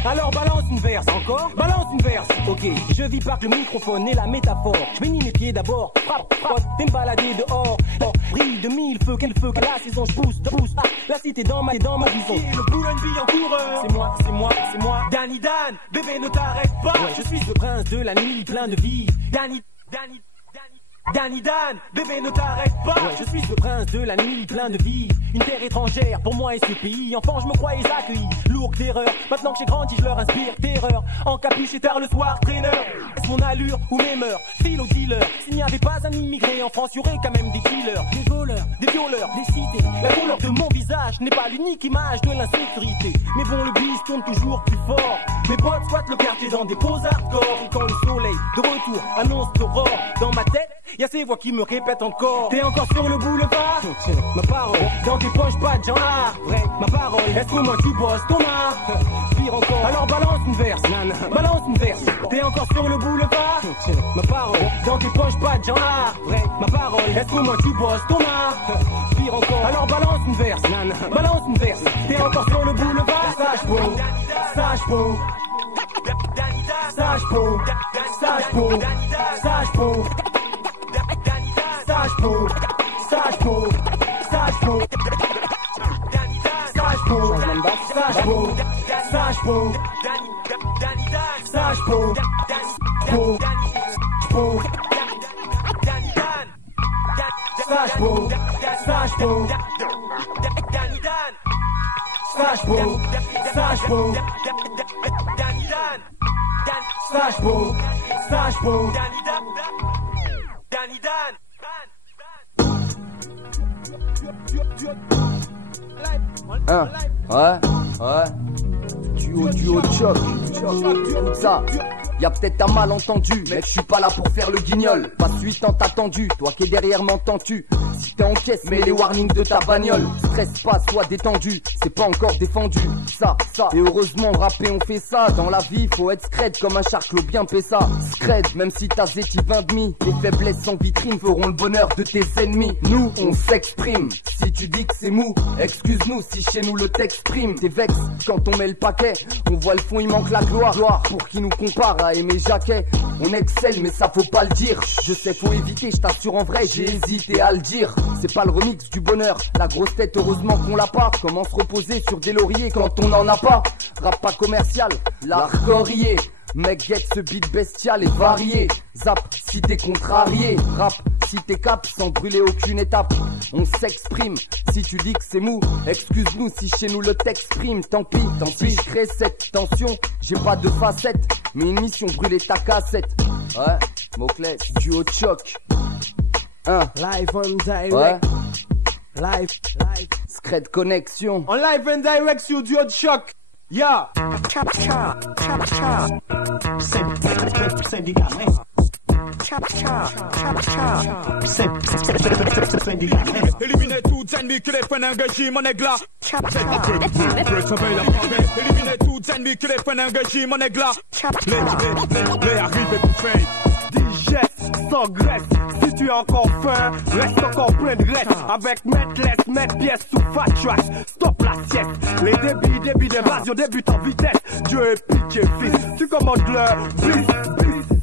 Alors balance une verse, encore? Balance une verse, ok. Je vis par le microphone et la métaphore. Je bénis mes pieds d'abord. T'es me balader dehors, brille de mille feux, quel feu, qu'à la saison je pousse, la cité dans ma vision. Le Boulogne-Ville en coureur, c'est moi, Danny Dan, bébé ne t'arrête pas. Ouais, je suis ce prince de la nuit, plein de vie, Danny. Danny Dan, bébé ne t'arrête pas. Ouais, je suis ce prince de la nuit, plein de vie. Une terre étrangère, pour moi et ce pays. Enfant, je me croyais accueilli, lourd d'erreur. Maintenant que j'ai grandi, je leur inspire terreur. En capuche et tard le soir, traîneur. Est-ce mon allure ou mes mœurs? Fil au dealer. S'il n'y avait pas un immigré en France, y'aurait quand même des killers, des voleurs, des violeurs, des cités. La couleur de mon visage n'est pas l'unique image de l'insécurité. Mais bon, le bis tourne toujours plus fort. Mes potes squattent le quartier dans des poses hardcore. Et quand le soleil de retour annonce l'aurore, dans ma tête, y'a ces voix qui me répètent encore. T'es encore sur le boulevard? Ma parole. Dans tes poches, pas de genre. Vrai, ma parole. Est-ce que moi tu bosses ton art? Pire encore. Alors balance une verse. Balance une verse. T'es encore sur le boulevard? Ma parole. Dans tes poches, pas de genre. Vrai, ma parole. Est-ce que moi tu bosses ton art? Pire encore. Alors balance une verse. Balance une verse. T'es encore sur le boulevard? Sage beau. Sage beau. Sage beau. Sage beau. Sage beau. Sage beau, sage beau, sage beau, sage beau, sage beau, sage beau, sage beau, beau, beau, sage beau, sage beau, sage beau, sage beau, sage beau, sage beau, Danny Dan. Duo choc, tout ça. Y'a peut-être un malentendu, mec, je suis pas là pour faire le guignol. Pas suite tant attendu, toi qui es derrière m'entends-tu? Si t'es en caisse, mets les warnings de ta bagnole. Stresse pas, sois détendu, c'est pas encore défendu. Ça, et heureusement rapper on fait ça. Dans la vie faut être scred comme un charclos bien pessa. Scred, même si t'as zéti 20 demi. Les faiblesses sans vitrine feront le bonheur de tes ennemis. Nous, on s'exprime, si tu dis que c'est mou, excuse-nous si chez nous le texte prime. T'es vex quand on met le paquet, on voit le fond, il manque la gloire. Pour qui nous compare à Aimé Jacquet. On excelle mais ça faut pas le dire. Je sais faut éviter, je t'assure en vrai j'ai hésité à le dire. C'est pas le remix du bonheur, la grosse tête heureusement qu'on l'a pas. Comment se reposer sur des lauriers quand on en a pas? Rap pas commercial, l'arcorier. Mec get ce beat bestial et varié. Zap si t'es contrarié. Rap si t'es cap sans brûler aucune étape. On s'exprime si tu dis que c'est mou. Excuse-nous si chez nous le texte prime. Tant pis je crée cette tension. J'ai pas de facette, mais une mission brûler ta cassette. Ouais, mot-clé, duo choc. Live on direct. Ouais. Live. Scred connexion. En live and direct sur duo choc. Yeah. Éliminez tout ennemi qui les fait engager mon égla. Éliminez tout ennemi qui les fait engager mon égla. Les arrivés pour faire. Digeste sans graisse. Si tu as encore faim, reste encore plein de reste. Avec mettre pièce sous fat tracks. Stop la sieste. Les débits d'évasion débutent en vitesse. Dieu est pitié fils. Tu commandes le bis.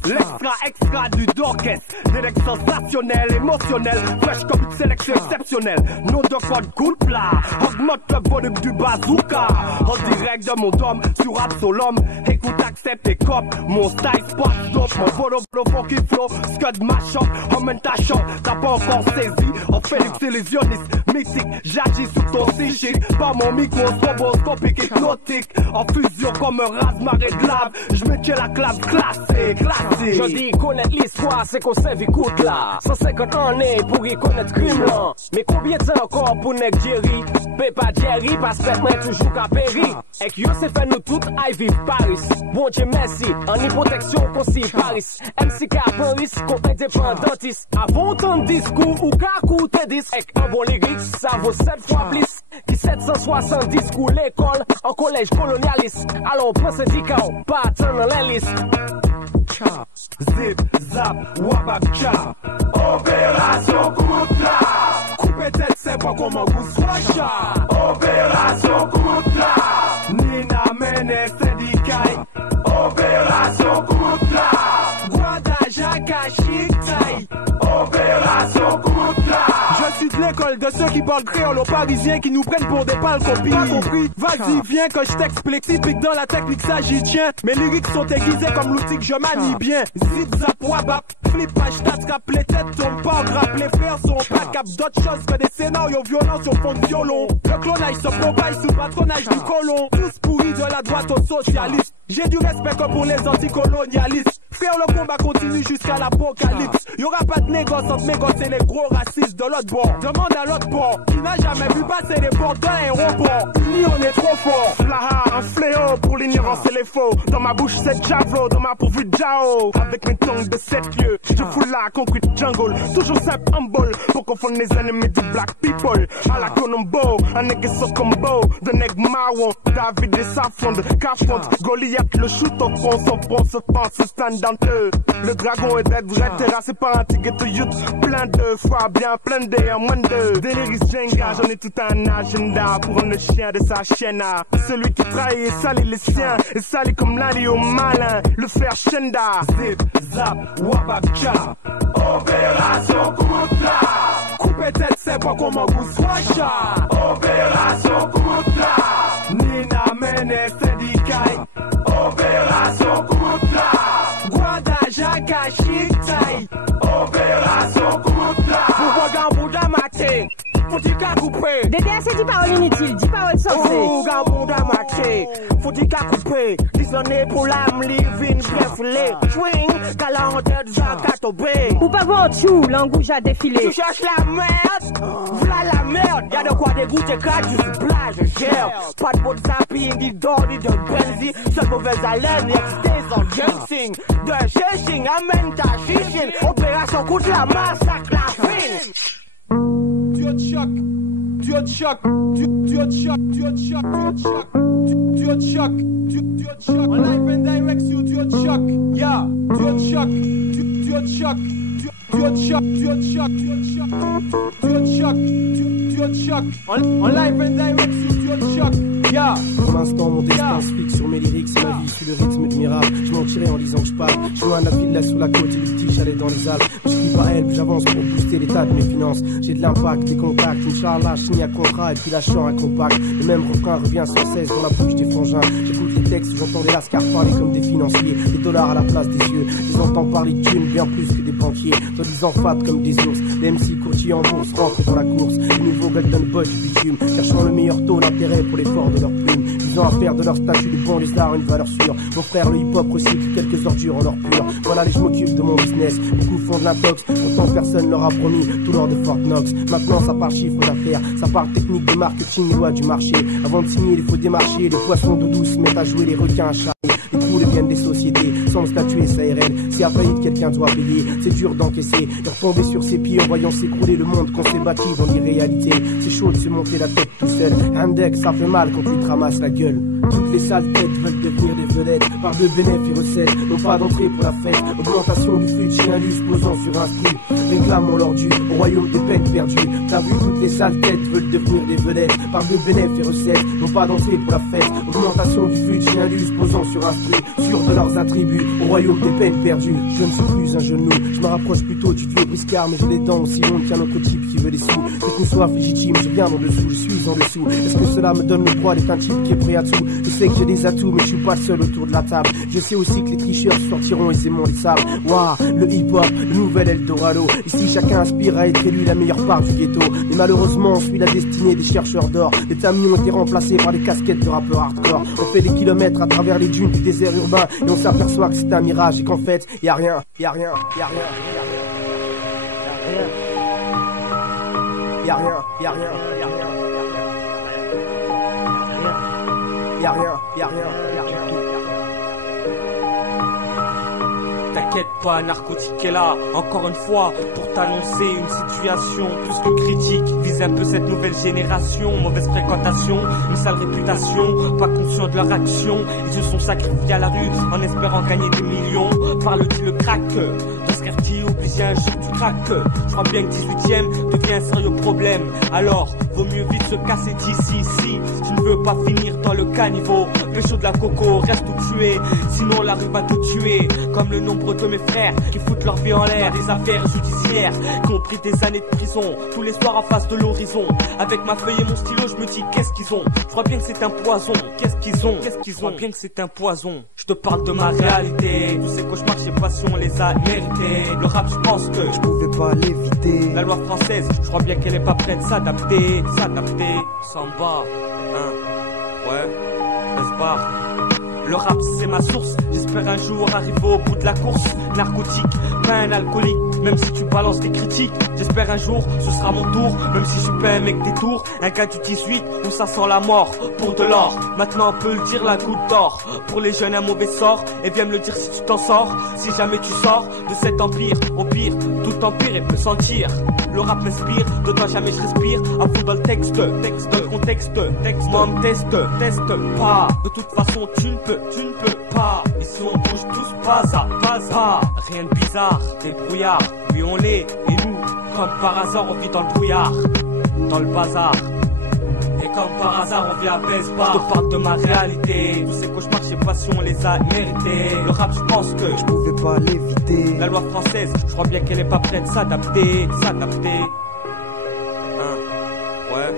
L'extra du d'orchestre. Direct sensationnel, émotionnel. Fresh comme une sélection exceptionnelle. Nom de code cool plat. Augmente le volume du bazooka. En direct de mon dôme sur Absolum. Écoute, accepte et cop. Mon style spot stop. Mon volo funky flow. Scud machop. Emmène ta chambre. T'as pas encore saisi. En Félix illusionniste. Mythique. J'agis sur ton psychique. Par mon micro stroboscopique hypnotique. En fusion comme un raz-marée de lave. J'mets la clave classique. Je dis connaître l'histoire, c'est qu'on sait écoute là. 150 années pour y connaître crime là. Mais combien de temps encore pour Nek Jerry? Pépa Jerry, parce que moi toujours qu'à péri. Et que yo c'est fait nous toutes à vivre Paris. Bon Dieu merci, en hypotection qu'on s'y Paris. MCK Paris, contre indépendantiste. Avant ton discours ou qu'à coûter 10. Et un bon lyrique, ça vaut 7 fois plus. Qui 770 coups l'école, en collège colonialiste. Alors on prend syndicat, pas attendre les listes. Zip, zap, wabab, cha. Opération coup de la. Couper tête, c'est pas comment vous soyez. Opération coup de la. Nina Mene syndicat. Opération coup de la. Guada Jakashi Tai. Opération coup de la. Je suis de l'école de ceux qui parlent créole aux parisiens qui nous prennent pour des pâles copies. Pas compris? Vas-y, viens que je t'explique. Typique dans la technique, ça j'y tiens. Mes lyrics sont aiguisés comme l'outil que je manie bien. Zip, zap, wabap, flip, hashtag scrap les têtes, tourne pas, grappe les frères sont pas cap d'autres choses que des scénarios violents sur fond de violon. Le clonage se propage sous patronage du colon. Tous pourris de la droite aux socialistes. J'ai du respect que pour les anticolonialistes. Frère, le combat continue jusqu'à l'apocalypse. Y'aura pas de négoce entre mes gosses et les gros racistes de l'autre bord. Demande à l'autre bord, qui n'a jamais vu passer les portes d'un aéroport. Unis, on est trop fort. Flaha, un fléau pour l'ignorance et les faux. Dans ma bouche, c'est Javlo, dans ma pourvue Jao. Avec mes tongues de 7 lieux, je fous la concrete jungle. Toujours simple, humble, pour confondre les ennemis du black people. À la Colombo, un nègre so combo. De nègre marron, David et Safon, Carpente, Goliath, le shoot au fond, son pont se pense, stand dans eux. Le dragon est d'être vrai, terrassé par un ticket to youth. Plein de fois, bien plein de, moins de. Déliris Jenga, j'en ai tout un agenda pour le chien de sa chienne. Celui qui trahit et salit les siens, et salit comme l'ali au malin, le fer Shenda. Zip, zap, wababcha. Opération Koutla. Couper tête, c'est pas comment vous swasha. Opération Koutla. Nina Mene Sedikai. Opération Koutla. Guada Jaka Shiktai. Opération Koutla. Pour Gambouda Maté. Faut-il qu'à couper? DDS, 10 paroles inutiles, 10 paroles sensées. Oh, Gambouda Maté. Faut-il qu'à couper? Dissonner pour l'âme, living, bien foulé. Swing, galanteur de Zakatobé. Ou pas voir chou, l'angouche a défilé. Tu cherches la merde? V'là la merde. Y'a de quoi dégoûter quand je suis plat, je gère. Pas de bon zapping, ni d'or, ni de benzi. Seule mauvaise haleine, extase en jumping. De chasing, amène ta chichine. Opération coûte la massacre, la fine. Duo de choc, duo de choc, duo de choc, duo de choc, duo de choc, duo de choc. En live and direct sur duo de choc, yeah, duo de choc, duo de choc, duo de choc, duo de choc, duo de choc, duo de choc. En live and direct sur duo de choc. Yeah. Pour l'instant, mon destin se fixe sur mes lyrics. Ma vie suit le rythme de miracle. Je mentirais en disant que je parle. Je suis un navire là sur la côte et du petit chalet dans les Alpes. Je crie pas elle, puis j'avance pour booster l'état de mes finances. J'ai de l'impact, des contacts. Inch'Allah, je signe un contrat et puis lâchant un compact. Le même refrain revient sans cesse dans la bouche des frangins. J'écoute les textes, j'entends les lascars parler comme des financiers. Des dollars à la place des yeux. Je les entends parler de thunes bien plus que des banquiers. Soi-disant fat comme des ours. Les MC courtiers en bourse rentrent dans la course. Les nouveaux Golden Boy du bitume. Cherchant le meilleur taux d'intérêt pour l'effort de leurs plumes. Ils ont à faire de leur statut de bon lézard une valeur sûre. Mon frère, le hip-hop recycle quelques ordures en or pur. Voilà, je m'occupe de mon business. Beaucoup font de l'intox, pourtant personne leur a promis tout l'or de Fort Knox. Maintenant, ça part chiffre d'affaires, ça part technique de marketing et loi du marché. Avant de signer, il faut démarcher. Les poissons d'eau douce se mettent à jouer les requins à charrier. Les coups deviennent des sociétés, sans le statut SARL. Si à faillite, quelqu'un doit payer. C'est dur d'encaisser, de retomber sur ses pieds en voyant s'écrouler le monde qu'on s'est bâti dans l'irréalité. C'est chaud de se monter la tête tout seul. Index, ça fait mal quand tu te ramasses la gueule. Toutes les sales têtes veulent devenir des vedettes. Par de bénéfices et recettes, non pas d'entrée pour la fête. Augmentation du flux de chien posant sur un style. Réclamons leur dû au royaume des peines perdues. T'as vu, toutes les sales têtes veulent devenir des vedettes. Par de bénéfices et recettes, non pas d'entrée pour la fête. Augmentation du flux de chien posant sur un style. Sûr de leurs attributs au royaume des peines perdues. Je ne suis plus un genou, je me rapproche plutôt du vieux briscard. Mais j'ai les dents aussi longues qu'un autre type qui veut des sous. Cette une soif légitime, je viens en dessous, je suis en dessous. Est-ce que cela me donne le droit d'être un type qui est prêt à tout? Je sais que j'ai des atouts, mais je suis pas le seul autour de la table. Je sais aussi que les tricheurs sortiront aisément les sables. Waouh, le hip-hop, le nouvel Eldorado. Ici, chacun aspire à être élu la meilleure part du ghetto. Mais malheureusement, on suit la destinée des chercheurs d'or. Les tamions ont été remplacés par des casquettes de rappeurs hardcore. On fait des kilomètres à travers les dunes du désert urbain et on s'aperçoit que c'est un mirage et qu'en fait, y a rien, y a rien, y a rien, y a rien, y a rien, y a rien, y a rien. Y'a rien, y'a rien, y'a rien. T'inquiète pas, narcotique est là, encore une fois, pour t'annoncer une situation plus que critique. Vise un peu cette nouvelle génération, mauvaise fréquentation, une sale réputation, pas conscient de leur action. Ils se sont sacrifiés à la rue en espérant gagner des millions. Parle-tu le crack de Scarty ou si un jour tu craques, je crois bien que 18ème devient un sérieux problème. Alors, vaut mieux vite se casser d'ici. Si tu ne veux pas finir dans le caniveau, pécho de la coco, reste tout tué. Sinon la rue va te tuer. Comme le nombre de mes frères qui foutent leur vie en l'air. Des affaires judiciaires qui ont pris des années de prison. Tous les soirs en face de l'horizon. Avec ma feuille et mon stylo, je me dis qu'est-ce qu'ils ont. Je crois bien que c'est un poison. Qu'est-ce qu'ils ont? Je crois bien que c'est un poison. Je te parle de ma réalité. Tous ces cauchemars chez Passion les a mérités. Le rap, je pense que je pouvais pas l'éviter. La loi française, je crois bien qu'elle est pas prête de s'adapter. Samba, hein, ouais, Esbar. Le rap c'est ma source, j'espère un jour arriver au bout de la course. Narcotique, pas un alcoolique, même si tu balances des critiques. J'espère un jour, ce sera mon tour, même si je suis pas un mec des tours. Un gars du 18 où ça sent la mort, pour de l'or. Maintenant on peut le dire, la goutte d'or. Pour les jeunes un mauvais sort, et viens me le dire si tu t'en sors. Si jamais tu sors de cet empire, au pire, tout empire et peut sentir. Le rap m'inspire, de toi jamais je respire. À fond dans le texte, dans le contexte, moi me teste pas. De toute façon tu ne peux pas. Ici on bouge tous pas à pas. Rien de bizarre, des brouillards. Lui on l'est, et nous, comme par hasard on vit dans le brouillard. Dans le bazar. Et comme par hasard on vit à Vespa. Je te parle de ma réalité. Tous ces cauchemars chez Passion on les a mérités. Le rap je pense que je pouvais pas l'éviter. La loi française, je crois bien qu'elle est pas prête de s'adapter. Hein, ouais.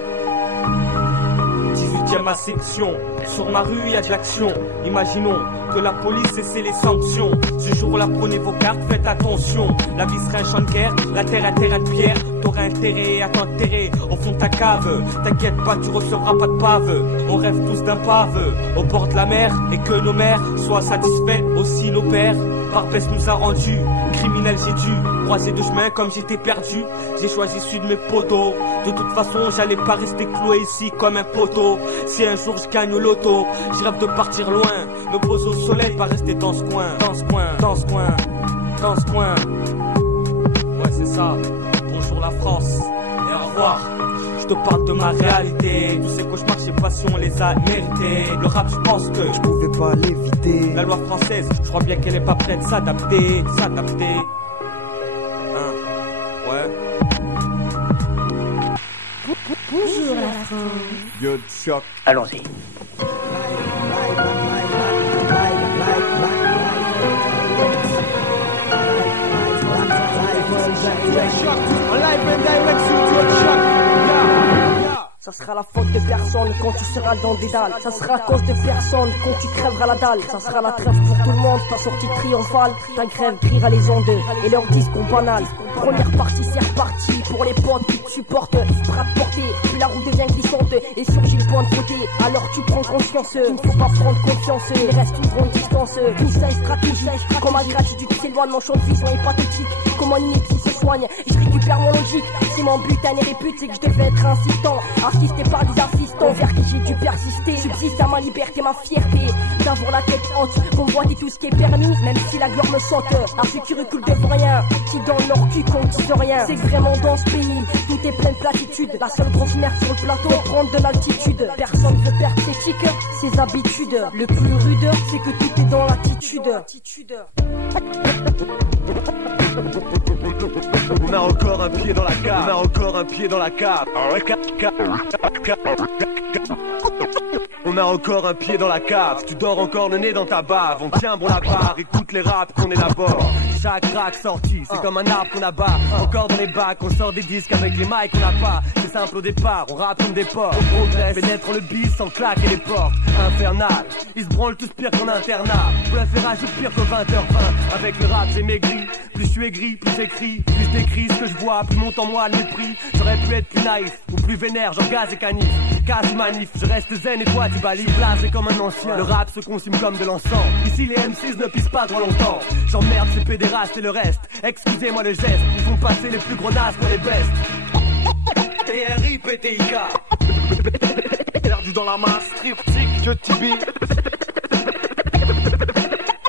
18ème à section. Sur ma rue y a de l'action. Imaginons que la police essaie les sanctions. Ce jour-là prenez vos cartes, faites attention. La vie serait un champ de guerre, la terre un terrain de pierre. T'auras intérêt à t'enterrer au fond de ta cave. T'inquiète pas, tu recevras pas de pave. On rêve tous d'un pave au bord de la mer. Et que nos mères soient satisfaites, aussi nos pères. Barbès nous a rendus criminels, j'ai dû croiser de chemin comme j'étais perdu. J'ai choisi celui de mes poteaux. De toute façon j'allais pas rester cloué ici comme un poteau. Si un jour je gagne au loto, je rêve de partir loin, me poser au soleil, pas rester dans ce coin. Ouais c'est ça, bonjour la France, et au revoir. Je te parle de ma réalité. Tous ces cauchemars chez Passion on les a mérités. Le rap je pense que je pouvais pas l'éviter. La loi française, je crois bien qu'elle est pas prête de s'adapter. Hein, ouais. Bonjour la France. Yo, choc. Allons-y. En live and direct sur Choc. Ça sera la faute de personne quand tu seras dans des dalles. Ça sera à cause de personne quand tu crèveras la dalle. Ça sera la trêve pour tout le monde, ta sortie triomphale. Ta grève criera les ondes et leur discours banal. Première partie, c'est reparti pour les potes qui te supportent. Bras de portée, puis la roue devient glissante et surgit le point de côté. Alors tu prends conscience qu'il ne faut pas prendre confiance. Il reste une grande distance, tout ça est stratégique. Comme ma gratitude s'éloigne, mon champ de vision est pathétique. Comme mon ineptie se soigne et je récupère mon logique. Si mon but un répute, c'est que je devais être insistant. Assisté par des assistants vers qui j'ai dû persister. Subsiste à ma liberté, ma fierté d'avoir la tête haute, convoiter tout ce qui est permis. Même si la gloire me saute, à ceux qui reculent devant rien, qui dans leur cul qu'on dise rien. C'est vraiment dans ce pays, tout est plein de platitudes. La seule grosse merde sur le plateau, prendre de l'altitude. Personne veut perdre ses tics, ses habitudes. Le plus rude, c'est que tout est dans l'attitude. On a encore un pied dans la cave. On a encore un pied dans la cave. On a encore un pied dans la cave. Tu dors encore le nez dans ta bave. On tient bon la barre, écoute les raps qu'on élabore. Chaque crack sorti, c'est comme un arbre qu'on abat. Encore dans les bacs, on sort des disques avec les mics qu'on n'a pas. C'est simple au départ, on rappe comme des porcs. On progresse, pénètre le bis sans claquer les portes. Infernal, ils se branlent tous pire qu'en internat. Bluff et rajoute pire que 20h20. Avec le rap j'ai maigri, plus je suis aigri, plus j'écris. Plus je décris ce que je vois, plus monte en moi le mépris. J'aurais pu être plus naïf, ou plus vénère, genre gaz et canif. Casse manif, je reste zen et toi tu balises. Blasé comme un ancien, le rap se consume comme de l'encens. Ici les M6 ne pissent pas trop longtemps. J'emmerde ces pédérastes et le reste. Excusez-moi le geste, ils font passer les plus gros nazes pour les bestes. TRI-PTIK. Perdu dans la masse, triptyque, que Tibi.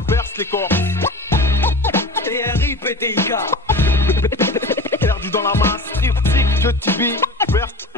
Perce les corps. TRI-PTIK. Perdu dans la masse, triptyque, que Tibi. Perce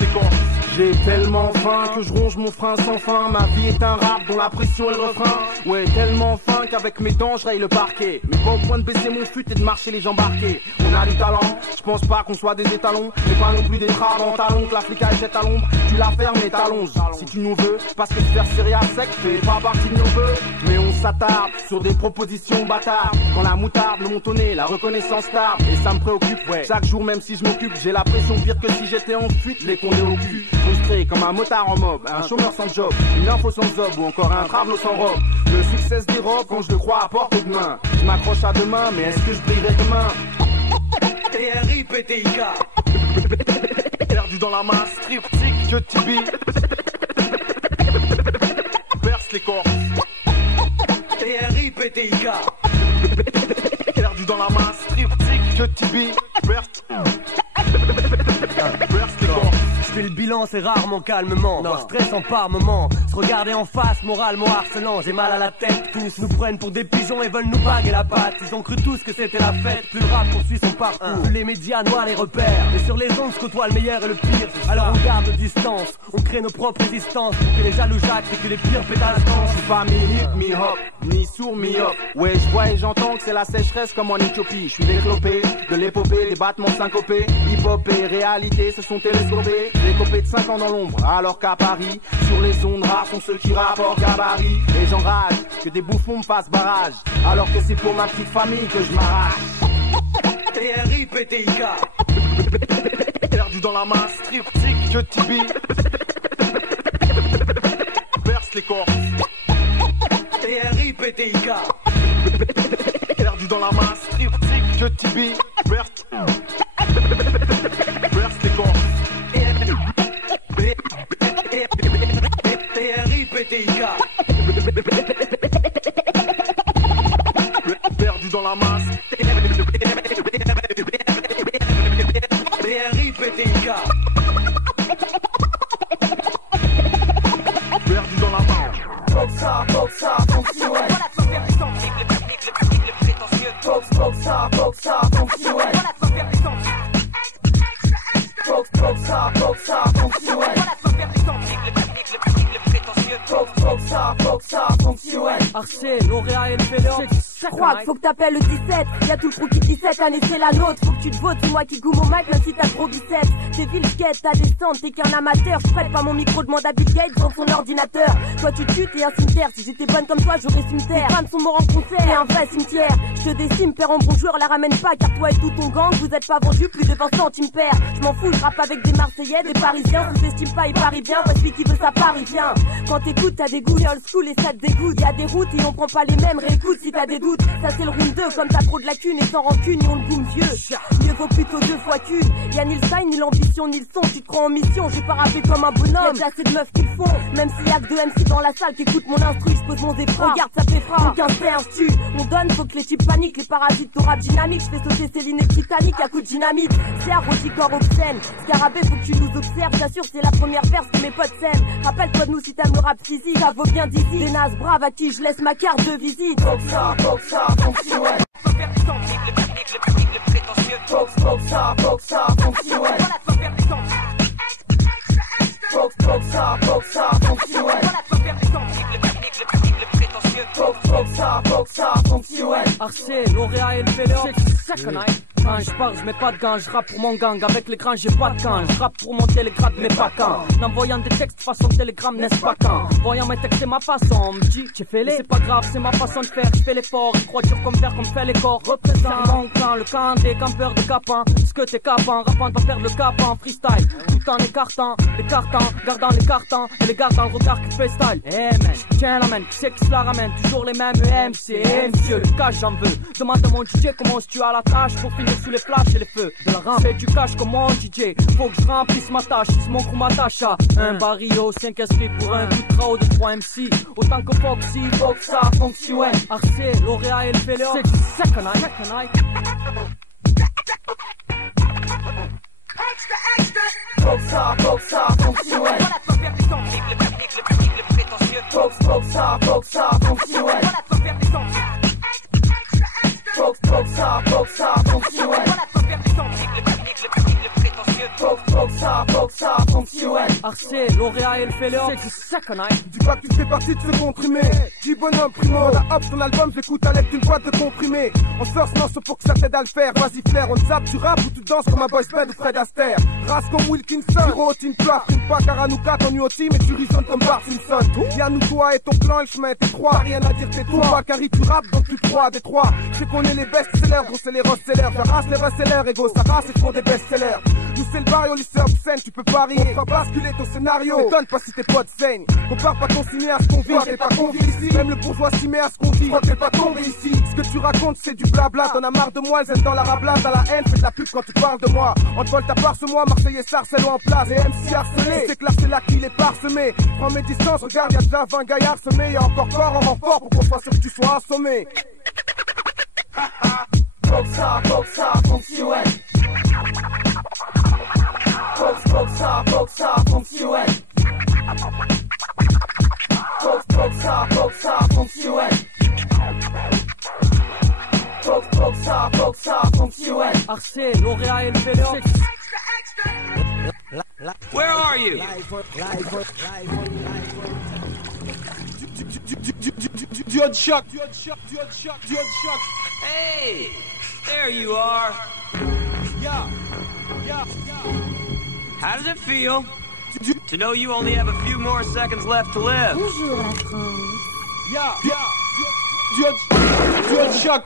les corps. J'ai tellement faim que je ronge mon frein sans fin. Ma vie est un rap dont la pression est le refrain. Ouais, tellement faim qu'avec mes dents je raye le parquet. Mais pas au point de baisser mon fut et de marcher les jambes arquées. On a du talent, je pense pas qu'on soit des étalons, mais pas non plus des traves en talons. Que l'Africa jette à l'ombre, tu la fermes et t'allonges. Si tu nous veux, parce que se faire cirer à sec fait pas partie de nos vœux. Mais on s'attarde sur des propositions bâtardes. Quand la moutarde me monte au nez, la reconnaissance tarde. Et ça me préoccupe, ouais. Chaque jour même si je m'occupe, j'ai la pression pire que si j'étais en fuite. Les condés au cul, frustré comme un motard en mob, un chômeur sans job, une info sans job ou encore un travelot sans robe. Le succès se dérobe quand je le crois à portée de main. Je m'accroche à demain, mais est-ce que je brillerai demain? TRIPTIK. Perdu dans la masse, triptyque, que Tibi perce les corps. TRIPTIK. Perdu dans la masse, triptyque, que Tibi perce les corps. Je fais le bilan, c'est rarement calmement. Quand je stresse en par moment, se regarder en face, moralement harcelant. J'ai mal à la tête, tous nous prennent pour des pigeons et veulent nous baguer la patte. Ils ont cru tous que c'était la fête. Plus le rap poursuit son parcours, plus les médias noient les repères. Et sur les ondes se côtoient le meilleur et le pire. Alors on garde distance, on crée nos propres résistances. Pour que les jaloux jactent et que les pires pétasses dansent. Je suis pas mi-hip, mi-hop, ni sourd, mi-hop. Ouais, je vois et j'entends que c'est la sécheresse comme en Éthiopie. Je suis déclopé, de l'épopée, des battements syncopés. Hip-hop et réalité se sont télescopés. Des copés de 5 ans dans l'ombre, alors qu'à Paris, sur les ondes rares sont ceux qui rapportent gabarit. Et j'enrage que des bouffons me fassent barrage, alors que c'est pour ma petite famille que je m'arrache. TRIPTIK. Perdu dans la masse, triptyque, que Tibi perce les corps. TRIPTIK. Perdu dans la masse, triptyque, que Tibi perce les corps. TRIPTIK. Perdu dans la masse. TRIPTIK. Perdu dans la masse. Boxa, funky, ouais. Boxa, funky, ouais. Boxa, funky, ouais. Boxa, funky, ouais. Arcé, lauréat et le féleur. Je crois qu'il faut que t'appelles le 17. Y'a tout le crew qui dit 17, année c'est la nôtre. Faut que tu te votes, c'est moi qui goûte mon mic, même si t'as trop biceps. T'es vilquette, t'as des centres, t'es qu'un amateur. Je prête pas mon micro, demande à Bill Gates dans son ordinateur. Toi tu tues, t'es un cimetière. Si j'étais bonne comme toi, j'aurais cimetière. Les femmes sont morts en concert, t'es un vrai cimetière. Je te décime, père en bon joueur, la ramène pas. Car toi et tout ton gang, vous êtes pas vendus plus de 20 centimes père. Je m'en fous, je rappe avec des Marseillais, des Parisiens. Sous-estime pas, il parie bien, parce que qui veut ça parie bien. Quand t'écoutes, t'as des goûts, et old school et ça te dégoûte. Y'a des routes et on prend pas les mêmes, réécoute si t'as des doutes. Ça c'est le round 2, comme t'as trop de lacunes et sans rancune, et on le boum vieux. Mieux vaut plutôt 2 fois qu'une. Y'a ni le style, ni l'ambition, ni le son. Tu te crois en mission, j'ai pas rappé comme un bonhomme. Y'a déjà assez de meufs qui le font. Même s'il y a que 2 MC dans la salle qui écoutent mon instru, je pose mon zéphyr. Regarde, ça fait froid. Aucun serge, tu. On donne, faut que les types paniquent. Les parasites au rap dynamique. Je fais sauter Céline et Titanic à coup de dynamite. C'est arrondi corps obscène. Scarabée, faut que tu nous observes. J'assure, c'est la première verse que mes potes s'aiment. Rappelle-toi de nous si t'aimes le rap physique. Ça vaut bien d'ici. Des nazes braves à qui je laisse ma carte de visite. Boxa, funky, ouais. Boxa, funky, ouais. Boxa, funky, ouais. Boxa, funky, ouais. Arcé, lauréat et le féleur. C'est ça, connard. Quand je parle, je mets pas de gants, je rappe pour mon gang. Avec l'écran, j'ai pas de camp. Je rappe pour mon télégraphe, mais pas quand. N'envoyant des textes façon télégramme, n'est-ce pas quand. Voyant mes textes, c'est ma façon. On me dit, j'ai fait les. C'est pas grave, c'est ma façon de faire. Je fais l'effort, je crois dur comme fer, comme fait les corps. Représente mon camp, le camp des campeurs de capins. Ce que t'es capant, rappant, pas faire le capant. Freestyle, tout en écartant les cartons, gardant les cartons. Et les gardant le regard qui fait style. Eh man, tiens la main, qui c'est qui se la ramène. Toujours les mêmes MC, monsieur, le cash j'en veux. Demande à mon DJ comment tu as la tâche pour finir sous les flashs et les feux de la rampe. Fais du cash comme mon DJ, faut que je remplisse ma tâche. Si mon crew m'attache à un barrio, 5 esprits pour un bout de trao de 3 MC. Autant que Foxy, Boxa, Funky, ouais. Arcé, lauréat et le féleur. C'est ça qu'on a, Boxa, funky, ouais. Boxa, funky, ouais. Boxa, funky, ouais. Boxa, funky, Arcé, L'Oréal et le Félor. Dis pas que tu fais partie de ce comprimé. Dis bonhomme primo, la hop ton album, j'écoute à l'aide d'une boîte de comprimés. On first morceau pour que ça t'aide à le faire. Vas-y flair, on zappe, tu rappes ou tu danses comme un boys band ou Fred Astaire. Race comme Wilkinson, tu rotines plaf, une pas car à nous quatre en UOT, mais tu risonnes comme Bart Simpson. Y'a nous toi et ton clan, le chemin t'es trois. Rien à dire t'es toi, Bakary tu rappes donc tu trois des trois. C'est qu'on est les best-sellers, gros c'est les ross-sellers. La race les best-sellers, égaux, sa race c'est pour des best-sellers. Nous c'est le barrio, lycéen de scène, tu peux pas rire. On va basculer ton scénario, m'étonne pas si tes potes saignent. Compare pas ton ciné à ce qu'on vit, t'es pas convié ici. Même le bourgeois s'y met à ce qu'on dit, crois que t'es pas tombé ici. Ce que tu racontes c'est du blabla, t'en as marre de moi, elles aiment dans la rablade, à la haine, fais de la pub quand tu parles de moi. En vol ta part ce mois, Marseillais Sarcelles en place, et MC harcelé, c'est clair c'est là qu'il est parsemé. Prends mes distances, regarde y'a déjà 20 gaillards semés, y'a encore corps en renfort pour qu'on soit sûr que tu sois assommé. Boxa, fonctionne. Boxa, fonctionne. Boxa, fonctionne. Boxa, fonctionne. Arcé, L'Oréal et le Félor. Where are you? Duo de choc. Hey, there you are. Yeah. How does it feel to know you only have a few more seconds left to live? Bonjour la France. Duo de choc.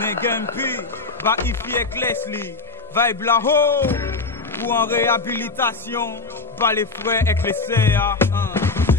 Negempi, va ici avec Leslie, vibe la ho, pour en réhabilitation, pas les frais avec les CA.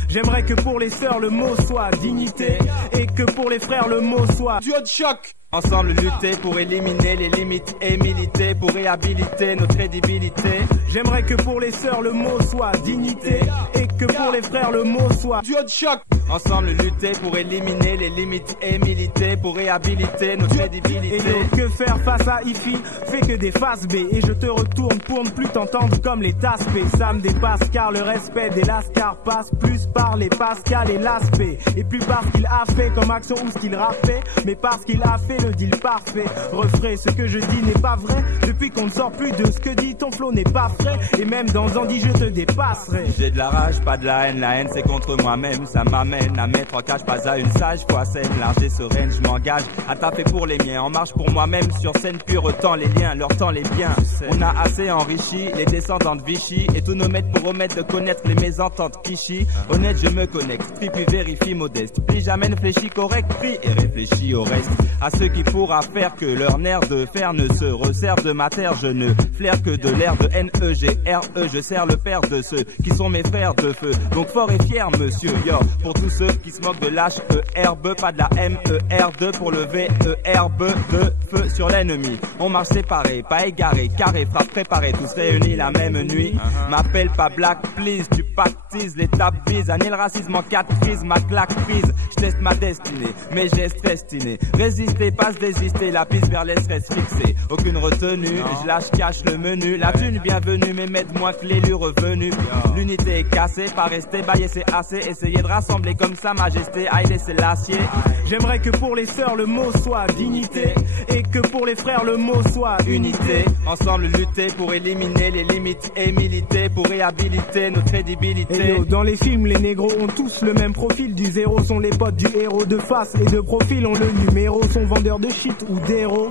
J'aimerais que pour les sœurs le mot soit dignité et que pour les frères le mot soit Duo de choc. Ensemble lutter pour éliminer les limites et militer pour réhabiliter notre crédibilité. J'aimerais que pour les sœurs le mot soit dignité et que pour les frères le mot soit Duo de choc. Ensemble lutter pour éliminer les limites et militer pour réhabiliter notre crédibilité. Et que faire face à IFI fait que des faces B. Et je te retourne pour ne plus t'entendre comme les tasses P. Ça me dépasse car le respect des lascars passe plus par les Pascal et l'aspect. Et plus parce qu'il a fait comme action ou ce qu'il rappait, mais parce qu'il a fait le deal parfait. Refrais, ce que je dis n'est pas vrai. Depuis qu'on ne sort plus de ce que dit ton flow n'est pas frais. Et même dans Andy je te dépasserai. J'ai de la rage, pas de la haine c'est contre moi-même. Ça m'amène à mettre en cage, pas à une sage fois saine, large et sereine. Je m'engage à taper pour les miens, en marche pour moi-même sur scène, pur autant les liens, leur temps les biens. On a assez enrichi les descendants de Vichy et tous nos maîtres pour omettre de connaître les mésententes Kishi. Honnête, je me connecte, prie puis vérifie modeste. Puis jamais ne fléchis correct, prie et réfléchis au reste. À ceux qui pourra faire que leur nerf de fer ne se resserre de ma terre, je ne flaire que de l'air de N-E-G-R-E. Je sers le père de ceux qui sont mes frères de feu. Donc fort et fier, monsieur, yo, pour tous ceux qui se moquent de l'H-E-R-B, pas de la M-E-R-2 pour le V-E-R-B de feu sur l'ennemi. On marche séparés, pas égarés, carré, frappe préparé, tous réunis la même nuit. M'appelle pas Black, please, tu pactises, l'étape vise, année le racisme en 4 crises, ma claque prise. Je teste ma destinée, mes gestes destinés. Résister, pas se désister, la piste vers l'est reste fixée. Aucune retenue, je lâche, cache le menu. La thune bienvenue, mais m'aide-moi que l'élu revenu. L'unité est cassée, pas rester baillé, c'est assez. Essayez de rassembler comme sa majesté, Haïlé c'est l'acier. J'aimerais que pour les sœurs le mot soit dignité et que pour les frères le mot soit unité. Ensemble lutter pour éliminer les limites et militer pour réhabiliter notre crédibilité. Et yo, dans les films, les négros ont tous le même profil. Du zéro sont les potes du héros, de face et de profil ont le numéro. Sont vendeurs de shit ou d'héros.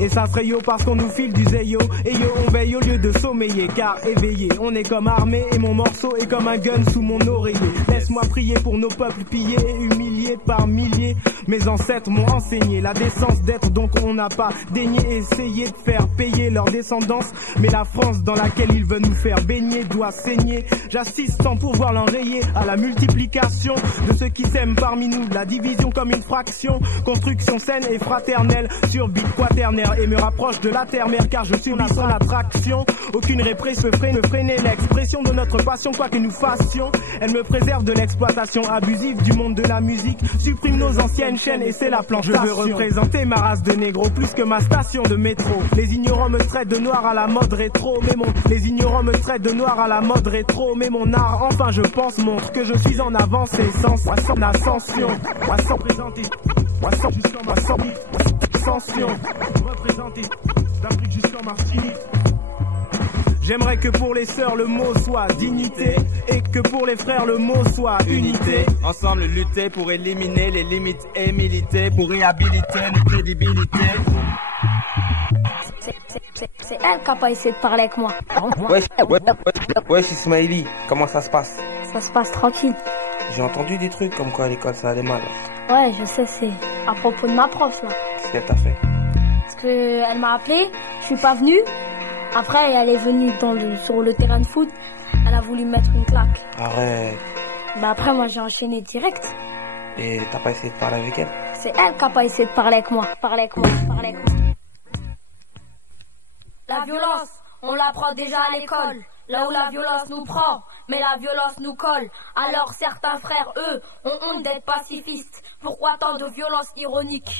Et ça serait yo parce qu'on nous file du zéyo. Et yo on veille au lieu de sommeiller, car éveillé on est comme armé et mon morceau est comme un gun sous mon oreiller. Laisse-moi prier pour nos peuples pillés et humiliés par milliers. Mes ancêtres m'ont enseigné la décence d'être, donc on n'a pas daigné essayer de faire payer leur descendance. Mais la France dans laquelle ils veulent nous faire baigner doit saigner. J'assiste sans pouvoir l'enrayer à la multiplication de ceux qui s'aiment parmi nous. La division comme une fraction, construction saine et fraternelle sur beat quaternaire. Et me rapproche de la terre-mère car je suis son attraction. Aucune répression peut freiner l'expression de notre passion, quoi que nous fassions. Elle me préserve de l'exploitation abusive du monde de la musique. Supprime nos anciennes chaînes et c'est la plantation. Je veux représenter ma race de négro plus que ma station de métro. Les ignorants me traitent de noir à la mode rétro, mais les ignorants me traitent de noir à la mode rétro, mais mon art, enfin je pense, montre que je suis en avance et sans ascension. À s'en présenter. Ascension, représenter d'Afrique jusqu'en Martinique. J'aimerais que pour les sœurs le mot soit dignité et que pour les frères le mot soit unité. Ensemble lutter pour éliminer les limites et militer pour réhabiliter notre crédibilité. C'est elle qui a pas essayé de parler avec moi. Ouais, c'est Smiley. Comment ça se passe? Ça se passe tranquille. J'ai entendu des trucs comme quoi à l'école ça allait mal. Ouais, je sais, c'est à propos de ma prof là. Qu'est-ce qu'elle t'a fait? Parce que elle m'a appelé, je suis pas venu. Après, elle est venue sur le terrain de foot. Elle a voulu mettre une claque. Arrête. Bah après, moi j'ai enchaîné direct. Et t'as pas essayé de parler avec elle? C'est elle qui a pas essayé de parler avec moi. La violence, on l'apprend déjà à l'école. Là où la violence nous prend, mais la violence nous colle. Alors certains frères, eux, ont honte d'être pacifistes. Pourquoi tant de violence ironique?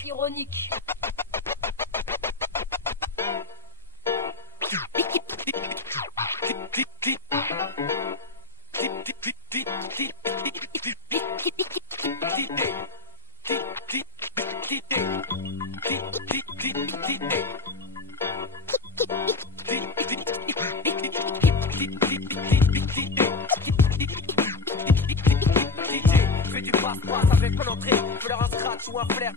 Fais du passe-passe avec mon entrée, fais leur un scratch ou un flair.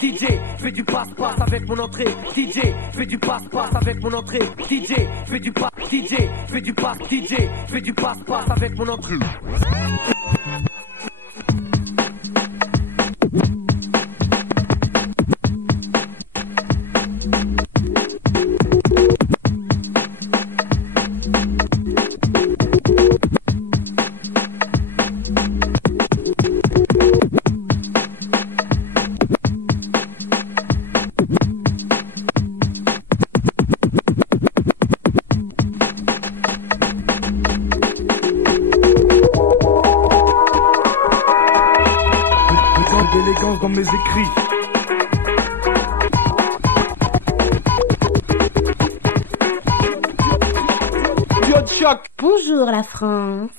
DJ, fais du passe-passe avec mon entrée. DJ, fais du passe-passe avec mon entrée. DJ, fais du passe. DJ, fais du passe. DJ, fais du passe-passe avec mon entrée. D'élégance dans mes écrits. Bonjour la France.